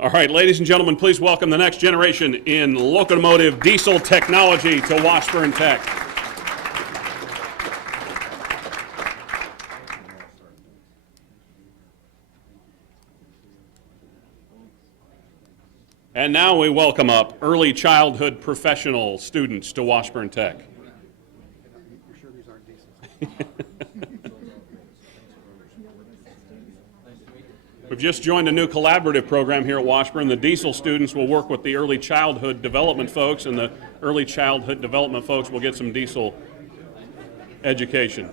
All right, ladies and gentlemen, please welcome the next generation in locomotive diesel technology to Washburn Tech. And now we welcome up early childhood professional students to Washburn Tech. You're sure these aren't diesels? We've just joined a new collaborative program here at Washburn. The diesel students will work with the early childhood development folks, and the early childhood development folks will get some diesel education.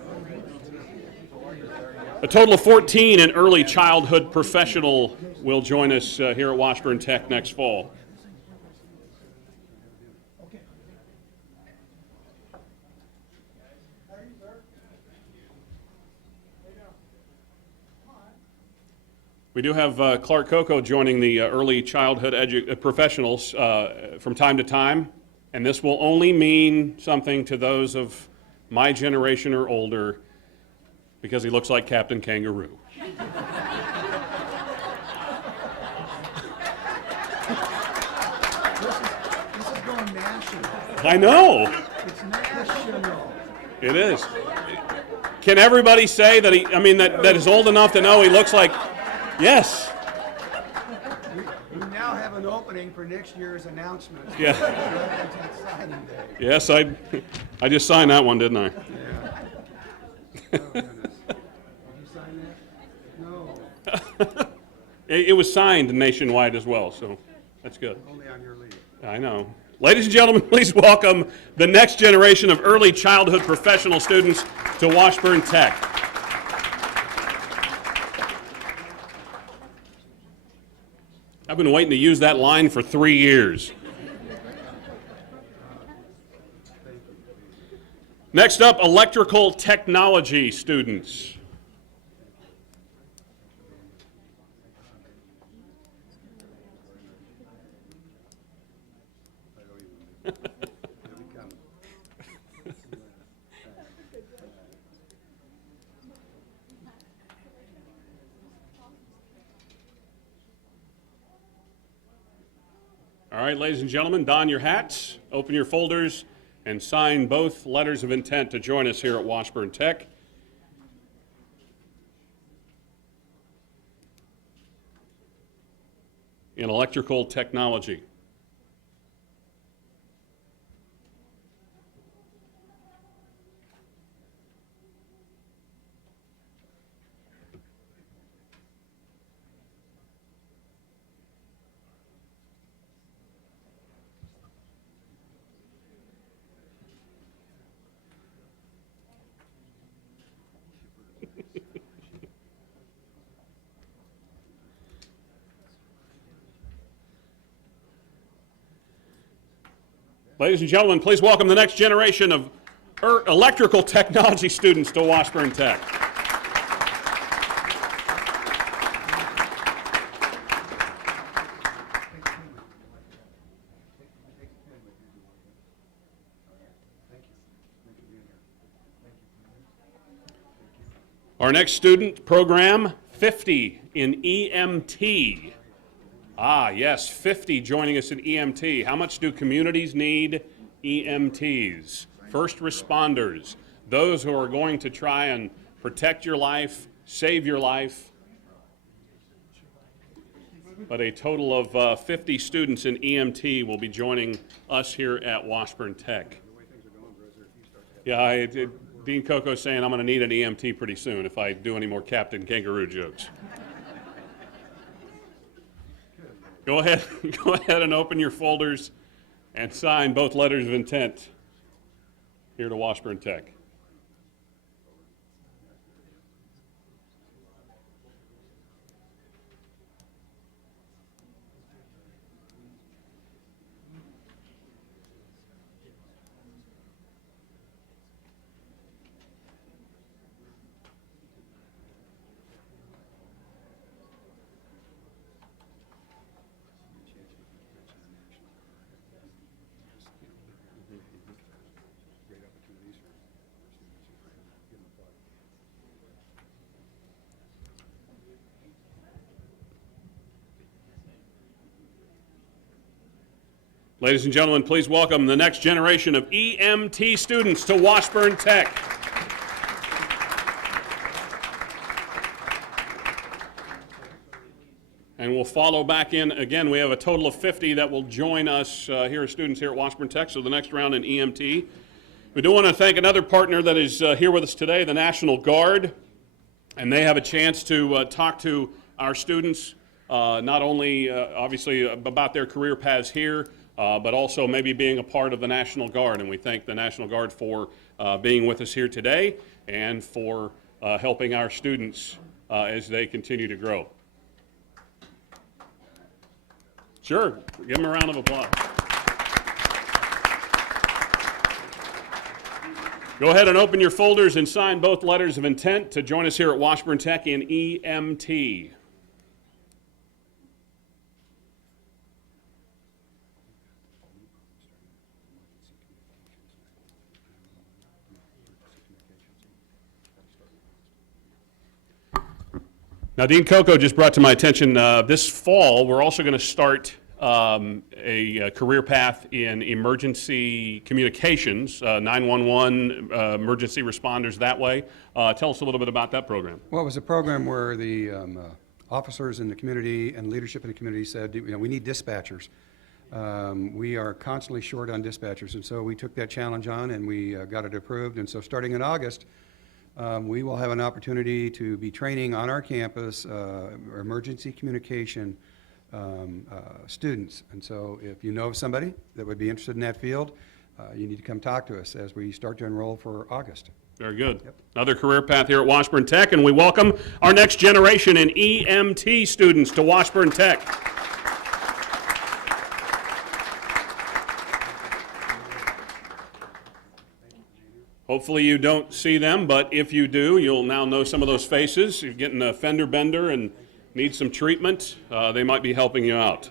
A total of 14 in early childhood professional will join us here at Washburn Tech next fall. We do have Clark Coco joining the early childhood professionals from time to time, and this will only mean something to those of my generation or older, because he looks like Captain Kangaroo. This is going national. I know. It's national. It is. Can everybody say that that is old enough to know he looks like? Yes. We now have an opening for next year's announcement. Yeah. Signing day. Yes, I just signed that one, didn't I? Yeah. Oh, goodness. Did you sign that? No. It was signed nationwide as well, so that's good. Only on your leave. I know. Ladies and gentlemen, please welcome the next generation of early childhood professional students to Washburn Tech. I've been waiting to use that line for 3 years. Next up, electrical technology students. All right, ladies and gentlemen, don your hats, open your folders, and sign both letters of intent to join us here at Washburn Tech. In electrical technology. Ladies and gentlemen, please welcome the next generation of electrical technology students to Washburn Tech. Our next student program, 50 in EMT. Ah, yes, 50 joining us in EMT. How much do communities need EMTs? First responders, those who are going to try and protect your life, save your life. But a total of 50 students in EMT will be joining us here at Washburn Tech. Yeah, Dean Coco's saying I'm going to need an EMT pretty soon if I do any more Captain Kangaroo jokes. Go ahead and open your folders and sign both letters of intent here to Washburn Tech. Ladies and gentlemen, please welcome the next generation of EMT students to Washburn Tech. And we'll follow back in. Again, we have a total of 50 that will join us here as students here at Washburn Tech, so the next round in EMT. We do want to thank another partner that is here with us today, the National Guard. And they have a chance to talk to our students, not only obviously about their career paths here, but also maybe being a part of the National Guard. And we thank the National Guard for being with us here today and for helping our students as they continue to grow. Sure, give them a round of applause. Go ahead and open your folders and sign both letters of intent to join us here at Washburn Tech in EMT. Now, Dean Coco just brought to my attention this fall, we're also going to start a career path in emergency communications, 911, emergency responders that way. Tell us a little bit about that program. Well, it was a program where the officers in the community and leadership in the community said, you know, we need dispatchers. We are constantly short on dispatchers, and so we took that challenge on and we got it approved. And so starting in August, we will have an opportunity to be training on our campus emergency communication students. And so if you know of somebody that would be interested in that field, you need to come talk to us as we start to enroll for August. Very good. Yep. Another career path here at Washburn Tech, and we welcome our next generation in EMT students to Washburn Tech. Hopefully you don't see them, but if you do, you'll now know some of those faces. You're getting a fender bender and need some treatment, they might be helping you out.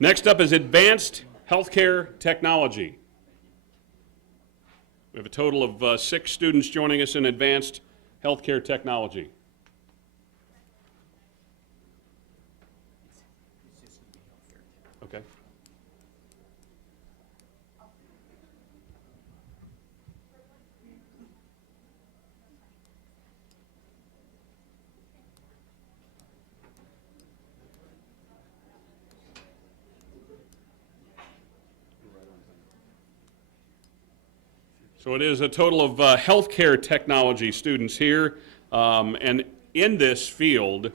Next up is Advanced Healthcare Technology. We have a total of 6 students joining us in Advanced Healthcare Technology. Okay. So it is a total of healthcare technology students here, and in this field,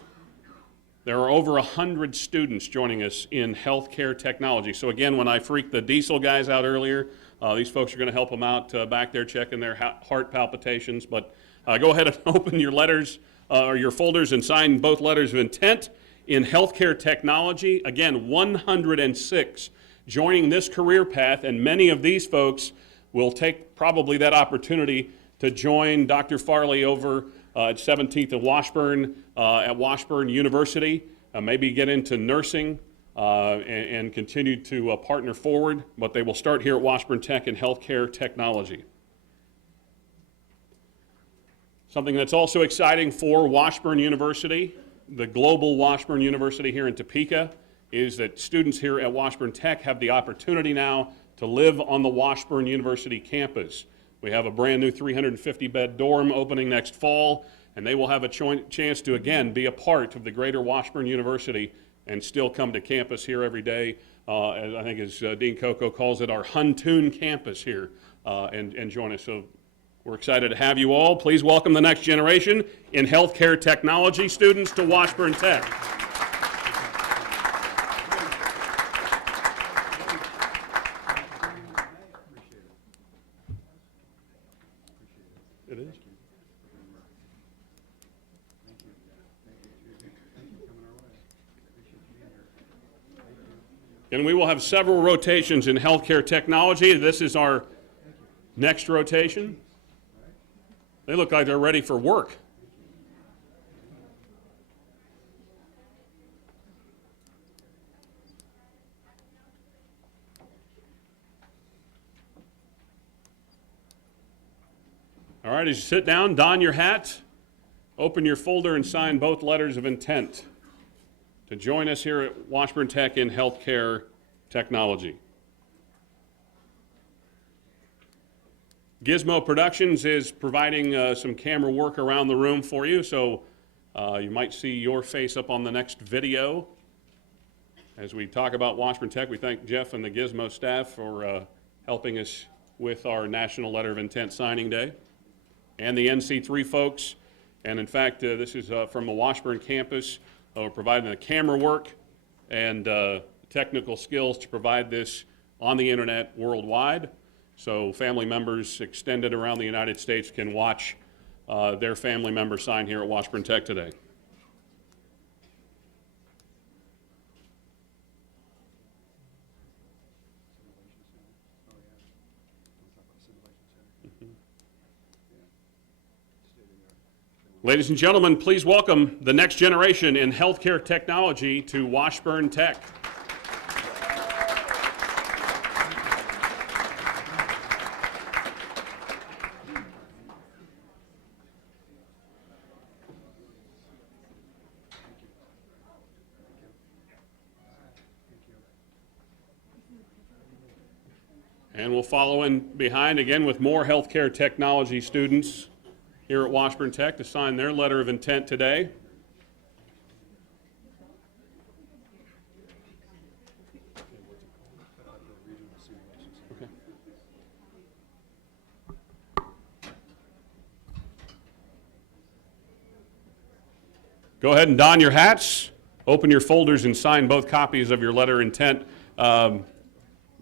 there are over 100 students joining us in healthcare technology. So again, when I freaked the diesel guys out earlier, these folks are going to help them out back there checking their heart palpitations. But go ahead and open your letters or your folders and sign both letters of intent in healthcare technology. Again, 106 joining this career path, and many of these folks will take probably that opportunity to join Dr. Farley over at 17th and Washburn at Washburn University, maybe get into nursing and continue to partner forward, but they will start here at Washburn Tech in healthcare technology. Something that's also exciting for Washburn University, the global Washburn University here in Topeka, is that students here at Washburn Tech have the opportunity now to live on the Washburn University campus. We have a brand new 350-bed dorm opening next fall, and they will have a chance to, again, be a part of the greater Washburn University and still come to campus here every day, as I think as Dean Coco calls it, our Huntoon campus here, and join us. So we're excited to have you all. Please welcome the next generation in healthcare technology students to Washburn Tech. It is. And we will have several rotations in healthcare technology. This is our next rotation. They look like they're ready for work. All right, as you sit down, don your hat, open your folder, and sign both letters of intent to join us here at Washburn Tech in healthcare technology. Gizmo Productions is providing some camera work around the room for you, so you might see your face up on the next video. As we talk about Washburn Tech, we thank Jeff and the Gizmo staff for helping us with our National Letter of Intent Signing Day, and the NC3 folks. And in fact, this is from the Washburn campus. We're providing the camera work and technical skills to provide this on the internet worldwide. So family members extended around the United States can watch their family member sign here at Washburn Tech today. Ladies and gentlemen, please welcome the next generation in healthcare technology to Washburn Tech. And we'll follow in behind again with more healthcare technology students here at Washburn Tech to sign their letter of intent today. Okay. Go ahead and don your hats, open your folders, and sign both copies of your letter of intent.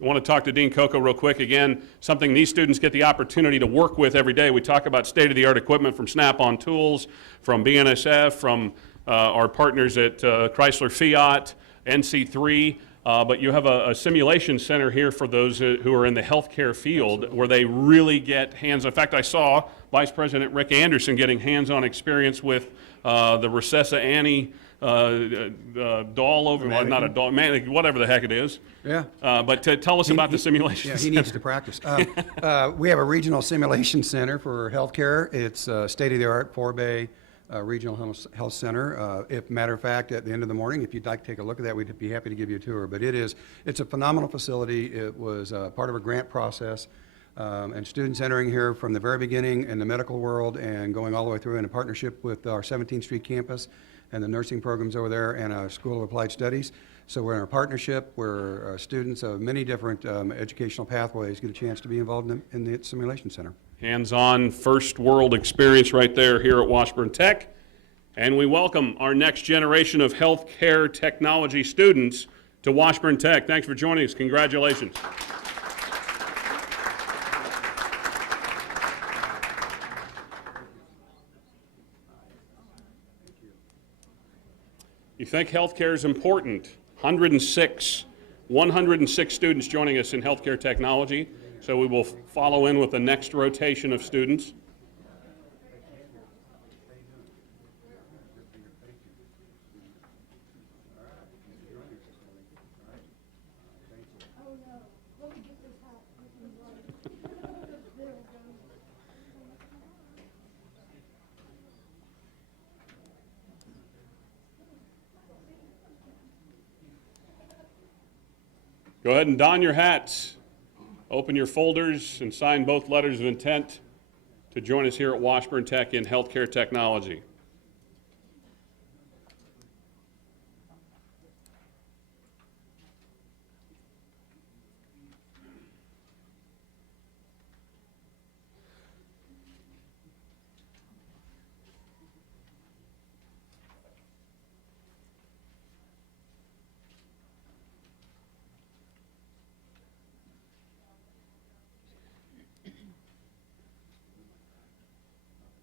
I want to talk to Dean Coco real quick. Again, something these students get the opportunity to work with every day. We talk about state-of-the-art equipment from Snap-on Tools, from BNSF, from our partners at Chrysler, Fiat, NC3, but you have a simulation center here for those who are in the healthcare field where they really get hands-on. In fact, I saw Vice President Rick Anderson getting hands-on experience with the Recessa Annie doll over, well, not a doll, man, whatever the heck it is. Yeah. But tell us about the simulation Yeah, he center. needs to practice. We have a regional simulation center for healthcare. It's a state-of-the-art 4-bay regional health center. If matter of fact, at the end of the morning, if you'd like to take a look at that, we'd be happy to give you a tour. But it's a phenomenal facility. It was part of a grant process. And students entering here from the very beginning in the medical world and going all the way through in a partnership with our 17th Street campus and the nursing programs over there and our School of Applied Studies. So we're in a partnership where students of many different educational pathways get a chance to be involved in the simulation center. Hands-on, first world experience right there here at Washburn Tech. And we welcome our next generation of healthcare technology students to Washburn Tech. Thanks for joining us. Congratulations. You think healthcare is important? 106 students joining us in healthcare technology. So we will follow in with the next rotation of students. Go ahead and don your hats, open your folders, and sign both letters of intent to join us here at Washburn Tech in healthcare technology.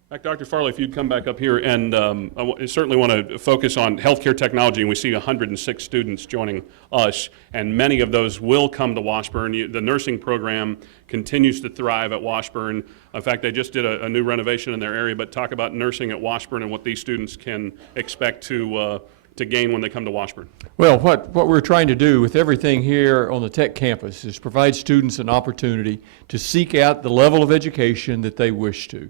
In fact, Dr. Farley, if you'd come back up here, and I certainly want to focus on healthcare technology, and we see 106 students joining us, and many of those will come to Washburn. The nursing program continues to thrive at Washburn. In fact, they just did a new renovation in their area, but talk about nursing at Washburn and what these students can expect to gain when they come to Washburn. Well, what we're trying to do with everything here on the Tech campus is provide students an opportunity to seek out the level of education that they wish to.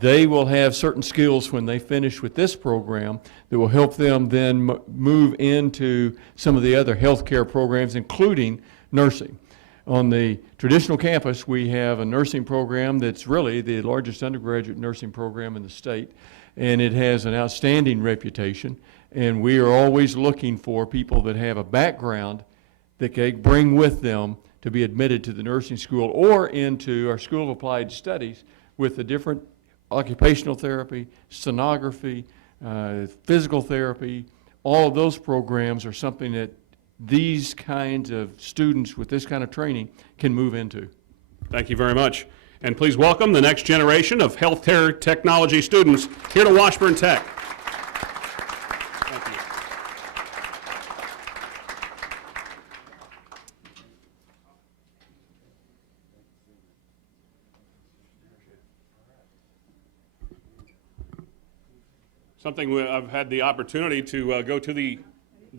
They will have certain skills when they finish with this program that will help them then move into some of the other healthcare programs, including nursing. On the traditional campus, we have a nursing program that's really the largest undergraduate nursing program in the state, and it has an outstanding reputation. And we are always looking for people that have a background that they bring with them to be admitted to the nursing school or into our School of Applied Studies with the different occupational therapy, sonography, physical therapy. All of those programs are something that these kinds of students with this kind of training can move into. Thank you very much. And please welcome the next generation of healthcare technology students here to Washburn Tech. Thank you. Something I've had the opportunity to go to the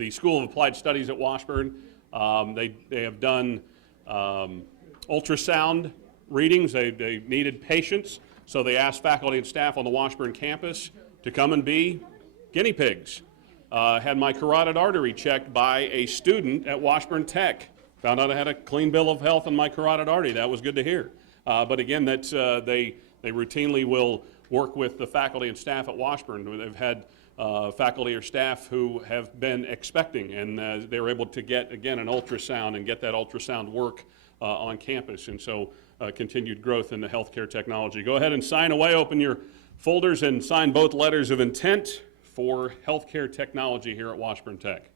School of Applied Studies at Washburn. They have done ultrasound readings. They needed patients, so they asked faculty and staff on the Washburn campus to come and be guinea pigs. Had my carotid artery checked by a student at Washburn Tech. Found out I had a clean bill of health on my carotid artery. That was good to hear. But again, that's, they routinely will work with the faculty and staff at Washburn. They've had faculty or staff who have been expecting, and they were able to get, again, an ultrasound and get that ultrasound work on campus. And so continued growth in the healthcare technology. Go ahead and sign away, open your folders and sign both letters of intent for healthcare technology here at Washburn Tech.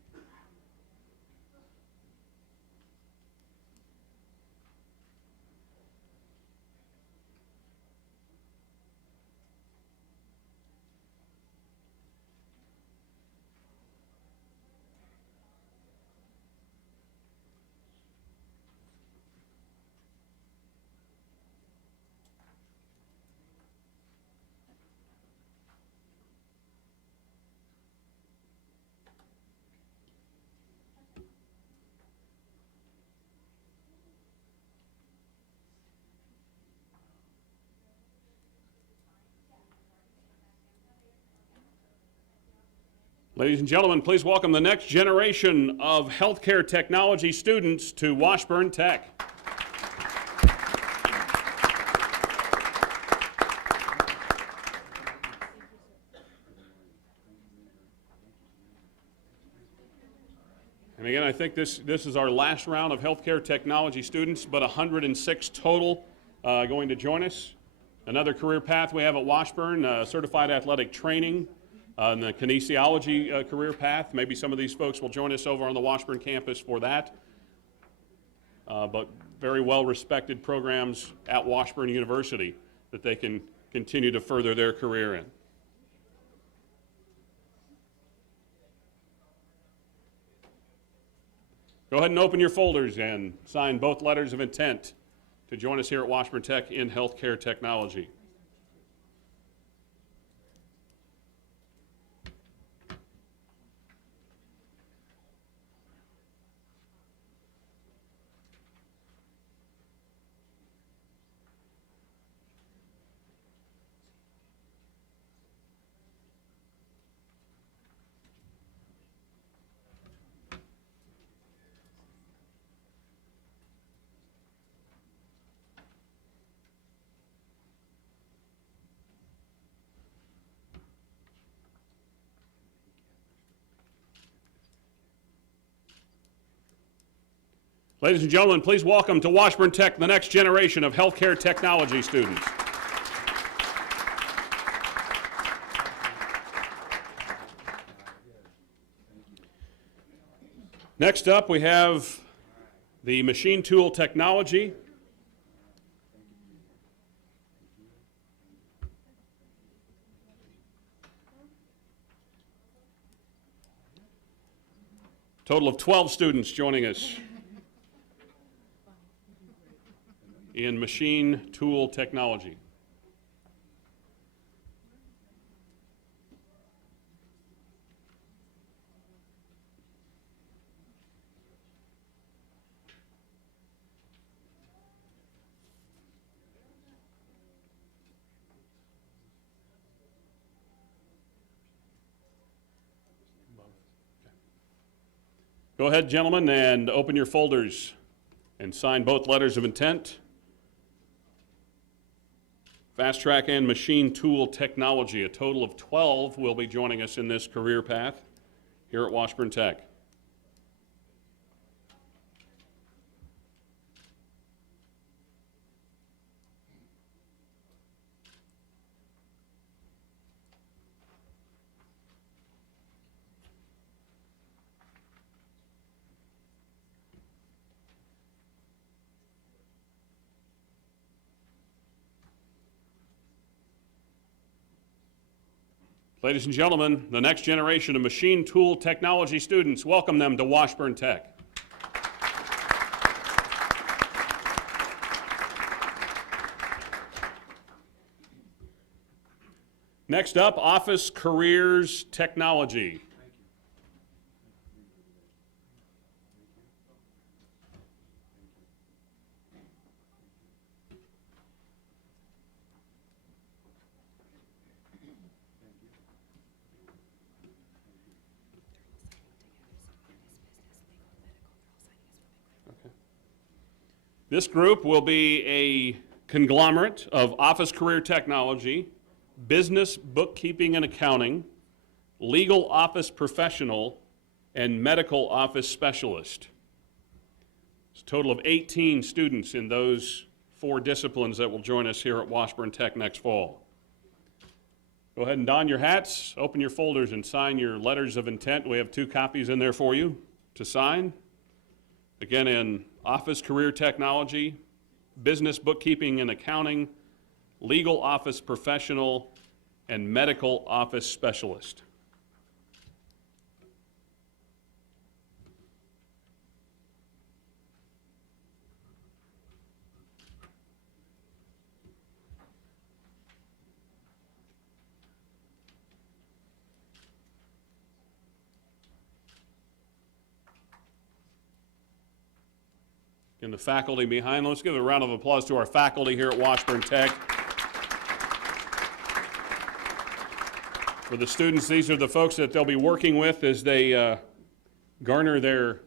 Ladies and gentlemen, please welcome the next generation of healthcare technology students to Washburn Tech. And again, I think this is our last round of healthcare technology students, but 106 total going to join us. Another career path we have at Washburn, certified athletic training, and the kinesiology career path. Maybe some of these folks will join us over on the Washburn campus for that. But very well-respected programs at Washburn University that they can continue to further their career in. Go ahead and open your folders and sign both letters of intent to join us here at Washburn Tech in healthcare technology. Ladies and gentlemen, please welcome to Washburn Tech the next generation of healthcare technology students. Next up, we have the machine tool technology. Total of 12 students joining us in machine tool technology. Go ahead, gentlemen, and open your folders and sign both letters of intent. Fast Track and Machine Tool Technology. A total of 12 will be joining us in this career path here at Washburn Tech. Ladies and gentlemen, the next generation of machine tool technology students, welcome them to Washburn Tech. Next up, Office Careers Technology. This group will be a conglomerate of office career technology, business, bookkeeping and accounting, legal office professional, and medical office specialist. It's a total of 18 students in those 4 disciplines that will join us here at Washburn Tech next fall. Go ahead and don your hats, open your folders, and sign your letters of intent. We have 2 copies in there for you to sign. Again, in office career technology, business, bookkeeping and accounting, legal office professional, and medical office specialist. And the faculty behind, let's give a round of applause to our faculty here at Washburn Tech. For the students, these are the folks that they'll be working with as they garner their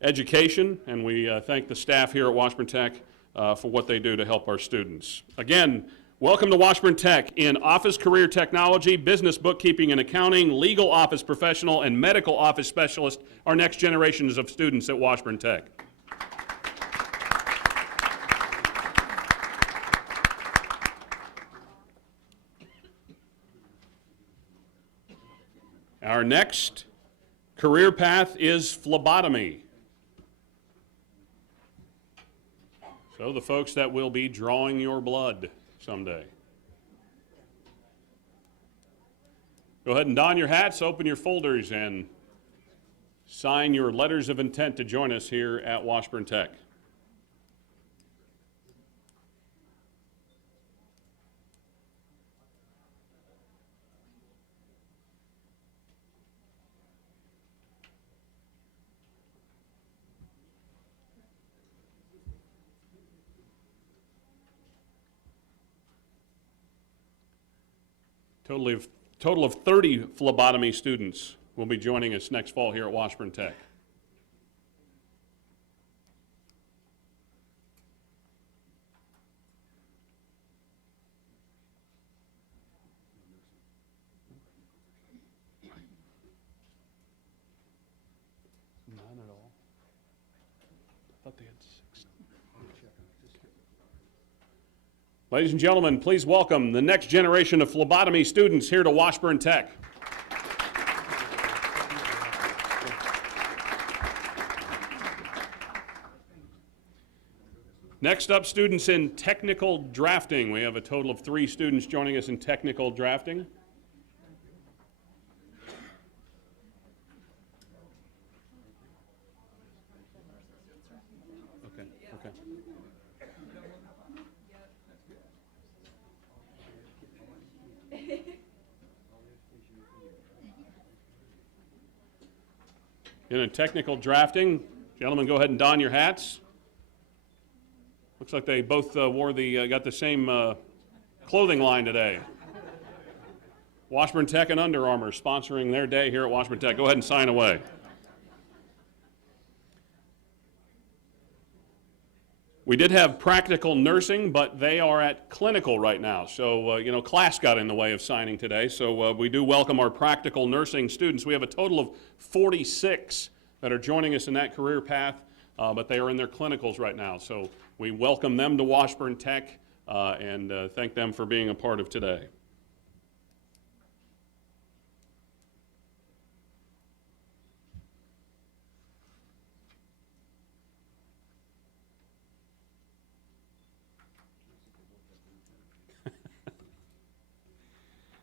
education, and we thank the staff here at Washburn Tech for what they do to help our students. Again, welcome to Washburn Tech in office career technology, business, bookkeeping and accounting, legal office professional, and medical office specialist, our next generations of students at Washburn Tech. Our next career path is phlebotomy. So the folks that will be drawing your blood someday. Go ahead and don your hats, open your folders, and sign your letters of intent to join us here at Washburn Tech. Total of 30 phlebotomy students will be joining us next fall here at Washburn Tech. None at all. I thought they had 6. Ladies and gentlemen, please welcome the next generation of phlebotomy students here to Washburn Tech. Next up, students in technical drafting. We have a total of 3 students joining us in technical drafting. Okay. In technical drafting, gentlemen, go ahead and don your hats. Looks like they both got the same clothing line today. Washburn Tech and Under Armour sponsoring their day here at Washburn Tech. Go ahead and sign away. We did have practical nursing, but they are at clinical right now. So, class got in the way of signing today. So we do welcome our practical nursing students. We have a total of 46 that are joining us in that career path, but they are in their clinicals right now. So we welcome them to Washburn Tech and thank them for being a part of today.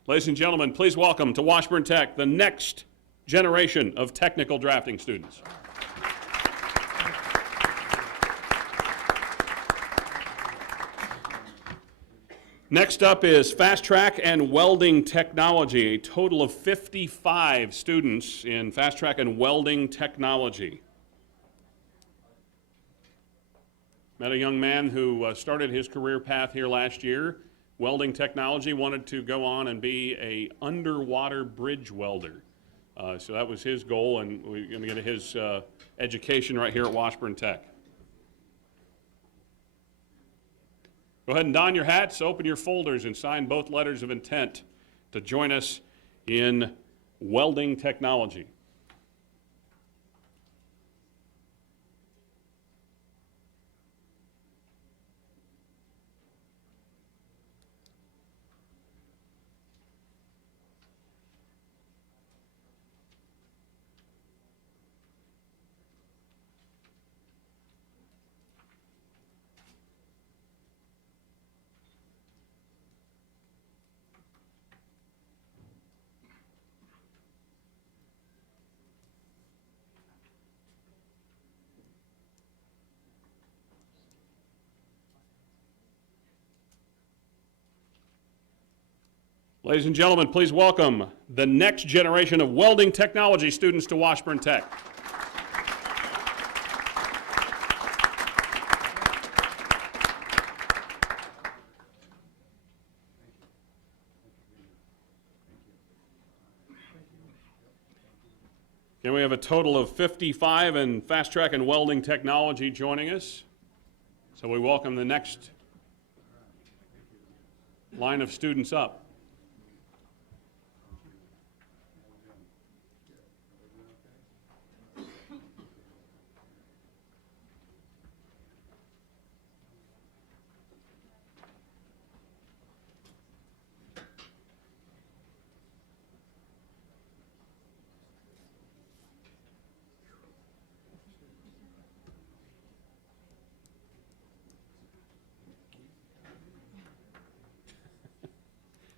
Ladies and gentlemen, please welcome to Washburn Tech the next generation of technical drafting students. Next up is Fast Track and Welding Technology, a total of 55 students in Fast Track and Welding Technology. Met a young man who started his career path here last year. Welding Technology, wanted to go on and be a underwater bridge welder. So that was his goal, and we're going to get his education right here at Washburn Tech. Go ahead and don your hats, open your folders, and sign both letters of intent to join us in Welding Technology. Ladies and gentlemen, please welcome the next generation of welding technology students to Washburn Tech. And we have a total of 55 in Fast Track and Welding Technology joining us. So we welcome the next line of students up.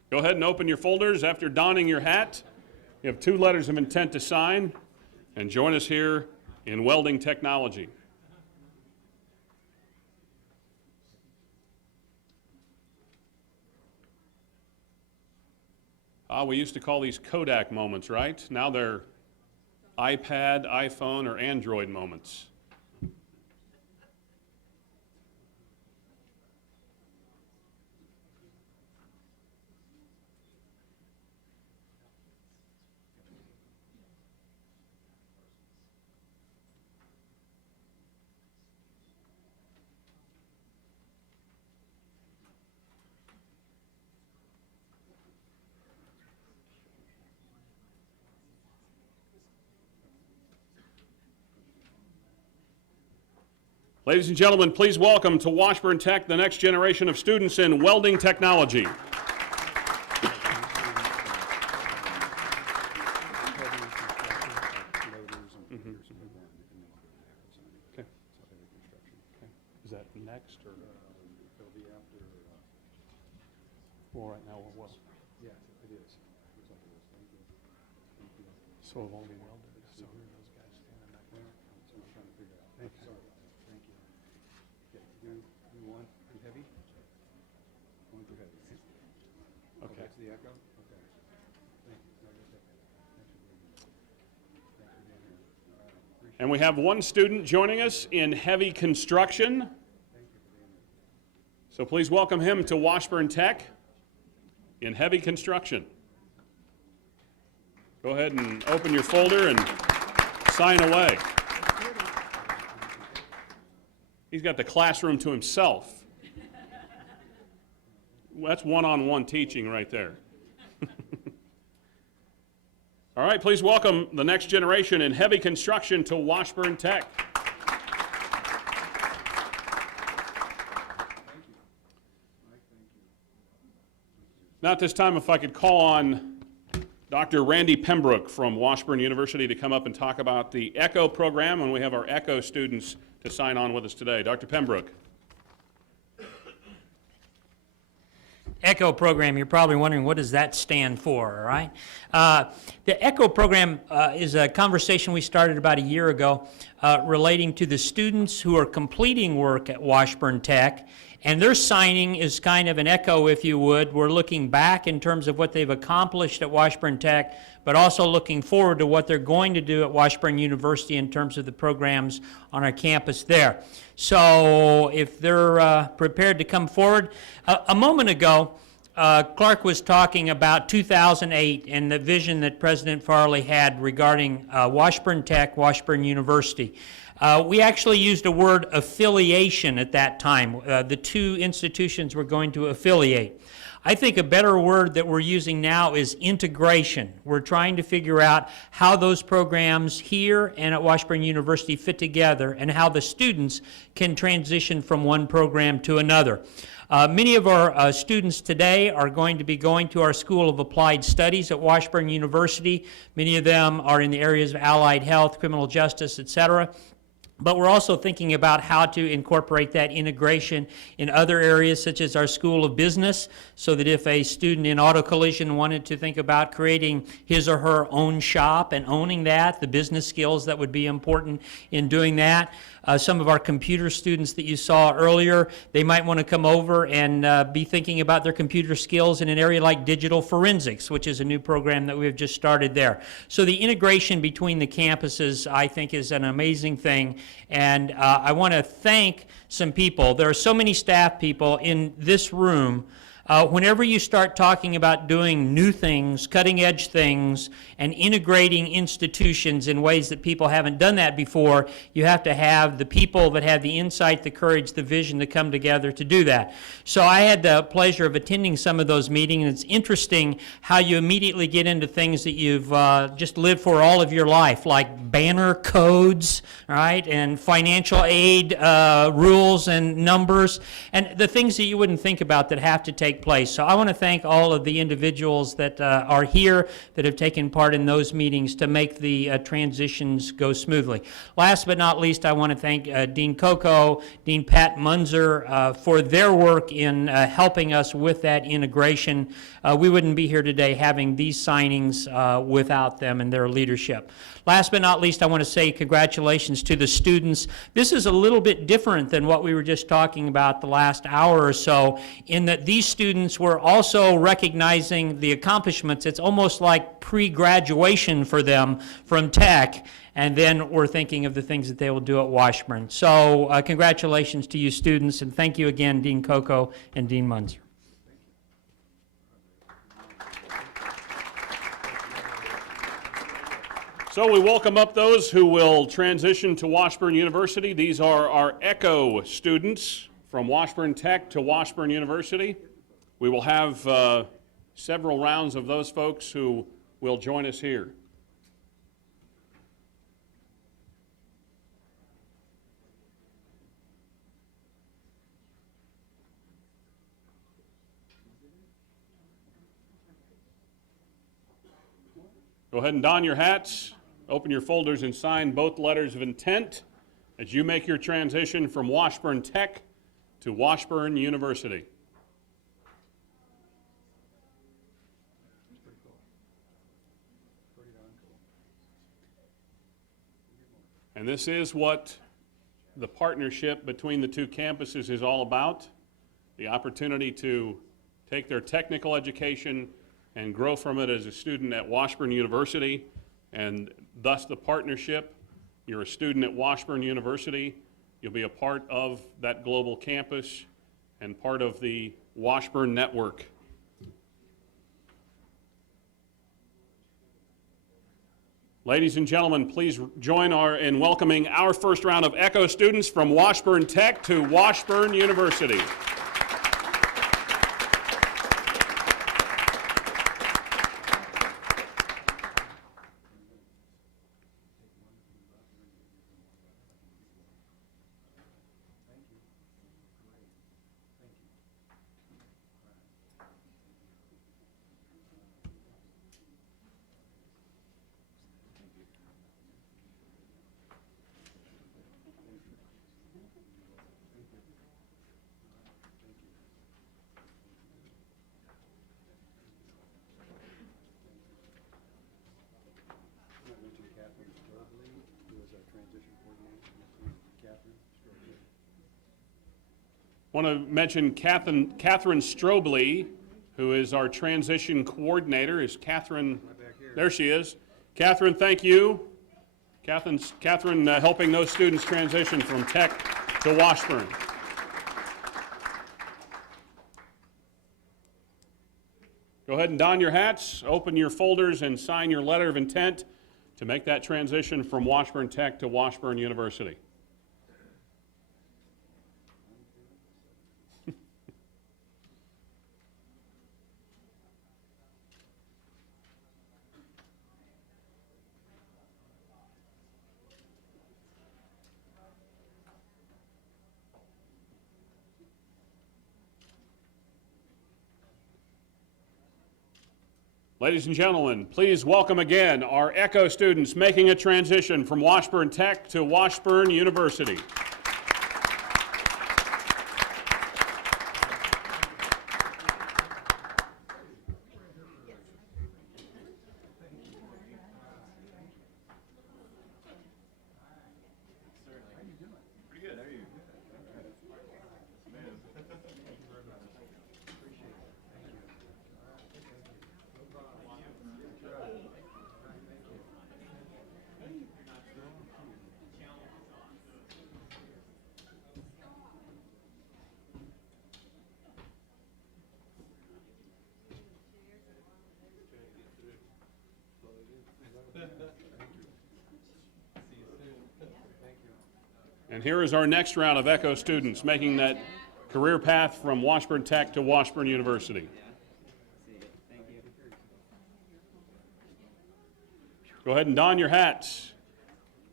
Go ahead and open your folders. After donning your hat, you have 2 letters of intent to sign, and join us here in Welding Technology. We used to call these Kodak moments, right? Now they're iPad, iPhone, or Android moments. Ladies and gentlemen, please welcome to Washburn Tech the next generation of students in welding technology. Is that next or? It'll be after. Well, right now, what? Yeah, it is. Looks like it is. Thank you. Thank you. So of only welders. So who are those guys standing back there? That's what I'm trying to figure out. Thank you. Sorry about that. Thank you. Okay, do one too heavy? One too heavy. Okay. That's the echo? Okay. Thank you. No, that's okay. Thanks for being here. Thanks for being here. All right. Appreciate it. And we have one student joining us in heavy construction. So please welcome him to Washburn Tech in heavy construction. Go ahead and open your folder and sign away. He's got the classroom to himself. Well, that's one-on-one teaching right there. All right, please welcome the next generation in heavy construction to Washburn Tech. Now at this time, if I could call on Dr. Randy Pembroke from Washburn University to come up and talk about the ECHO program, and we have our ECHO students to sign on with us today. Dr. Pembroke. ECHO program, you're probably wondering what does that stand for, all right? The ECHO program is a conversation we started about a year ago relating to the students who are completing work at Washburn Tech, and their signing is kind of an echo, if you would. We're looking back in terms of what they've accomplished at Washburn Tech, but also looking forward to what they're going to do at Washburn University in terms of the programs on our campus there. So if they're prepared to come forward. A moment ago, Clark was talking about 2008 and the vision that President Farley had regarding Washburn Tech, Washburn University. We actually used a word affiliation at that time. The two institutions were going to affiliate. I think a better word that we're using now is integration. We're trying to figure out how those programs here and at Washburn University fit together and how the students can transition from one program to another. Many of our students today are going to be going to our School of Applied Studies at Washburn University. Many of them are in the areas of allied health, criminal justice, etc. But we're also thinking about how to incorporate that integration in other areas such as our School of Business, so that if a student in auto collision wanted to think about creating his or her own shop and owning that, the business skills that would be important in doing that. Some of our computer students that you saw earlier, they might want to come over and be thinking about their computer skills in an area like digital forensics, which is a new program that we've just started there. So the integration between the campuses, I think, is an amazing thing. And I want to thank some people. There are so many staff people in this room. Whenever you start talking about doing new things, cutting-edge things, and integrating institutions in ways that people haven't done that before, you have to have the people that have the insight, the courage, the vision to come together to do that. So I had the pleasure of attending some of those meetings, and it's interesting how you immediately get into things that you've just lived for all of your life, like banner codes, right, and financial aid rules and numbers, and the things that you wouldn't think about that have to take place. So I want to thank all of the individuals that are here that have taken part in those meetings to make the transitions go smoothly. Last but not least, I want to thank Dean Coco, Dean Pat Munzer for their work in helping us with that integration. We wouldn't be here today having these signings without them and their leadership. Last but not least, I want to say congratulations to the students. This is a little bit different than what we were just talking about the last hour or so, in that these students were also recognizing the accomplishments. It's almost like pre-graduation for them from Tech, and then we're thinking of the things that they will do at Washburn. So congratulations to you students, and thank you again, Dean Coco and Dean Munzer. So we welcome up those who will transition to Washburn University. These are our ECHO students from Washburn Tech to Washburn University. We will have several rounds of those folks who will join us here. Go ahead and don your hats, open your folders, and sign both letters of intent as you make your transition from Washburn Tech to Washburn University. And this is what the partnership between the two campuses is all about, the opportunity to take their technical education and grow from it as a student at Washburn University, and thus the partnership. You're a student at Washburn University, you'll be a part of that global campus and part of the Washburn network. Ladies and gentlemen, please join in welcoming our first round of ECHO students from Washburn Tech to Washburn University. I want to mention Catherine Strobley, who is our transition coordinator. Is Catherine? There she is. Catherine, thank you. Catherine helping those students transition from Tech to Washburn. Go ahead and don your hats, open your folders, and sign your letter of intent to make that transition from Washburn Tech to Washburn University. Ladies and gentlemen, please welcome again our ECHO students making a transition from Washburn Tech to Washburn University. And here is our next round of ECHO students making that career path from Washburn Tech to Washburn University. Go ahead and don your hats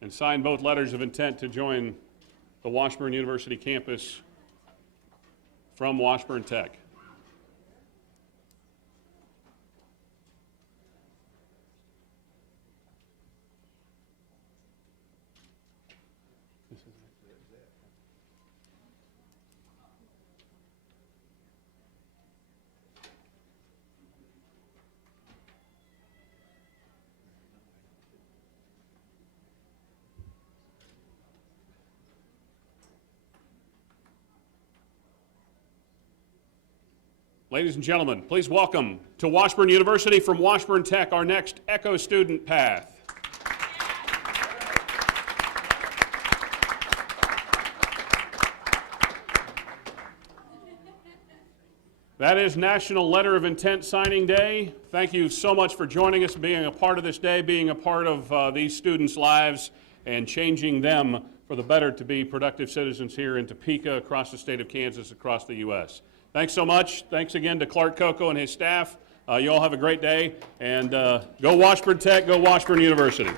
and sign both letters of intent to join the Washburn University campus from Washburn Tech. Ladies and gentlemen, please welcome to Washburn University from Washburn Tech our next ECHO student path. That is National Letter of Intent Signing Day. Thank you so much for joining us, being a part of this day, being a part of these students' lives and changing them for the better to be productive citizens here in Topeka, across the state of Kansas, across the U.S. Thanks so much. Thanks again to Clark Coco and his staff. You all have a great day, and go Washburn Tech, go Washburn University.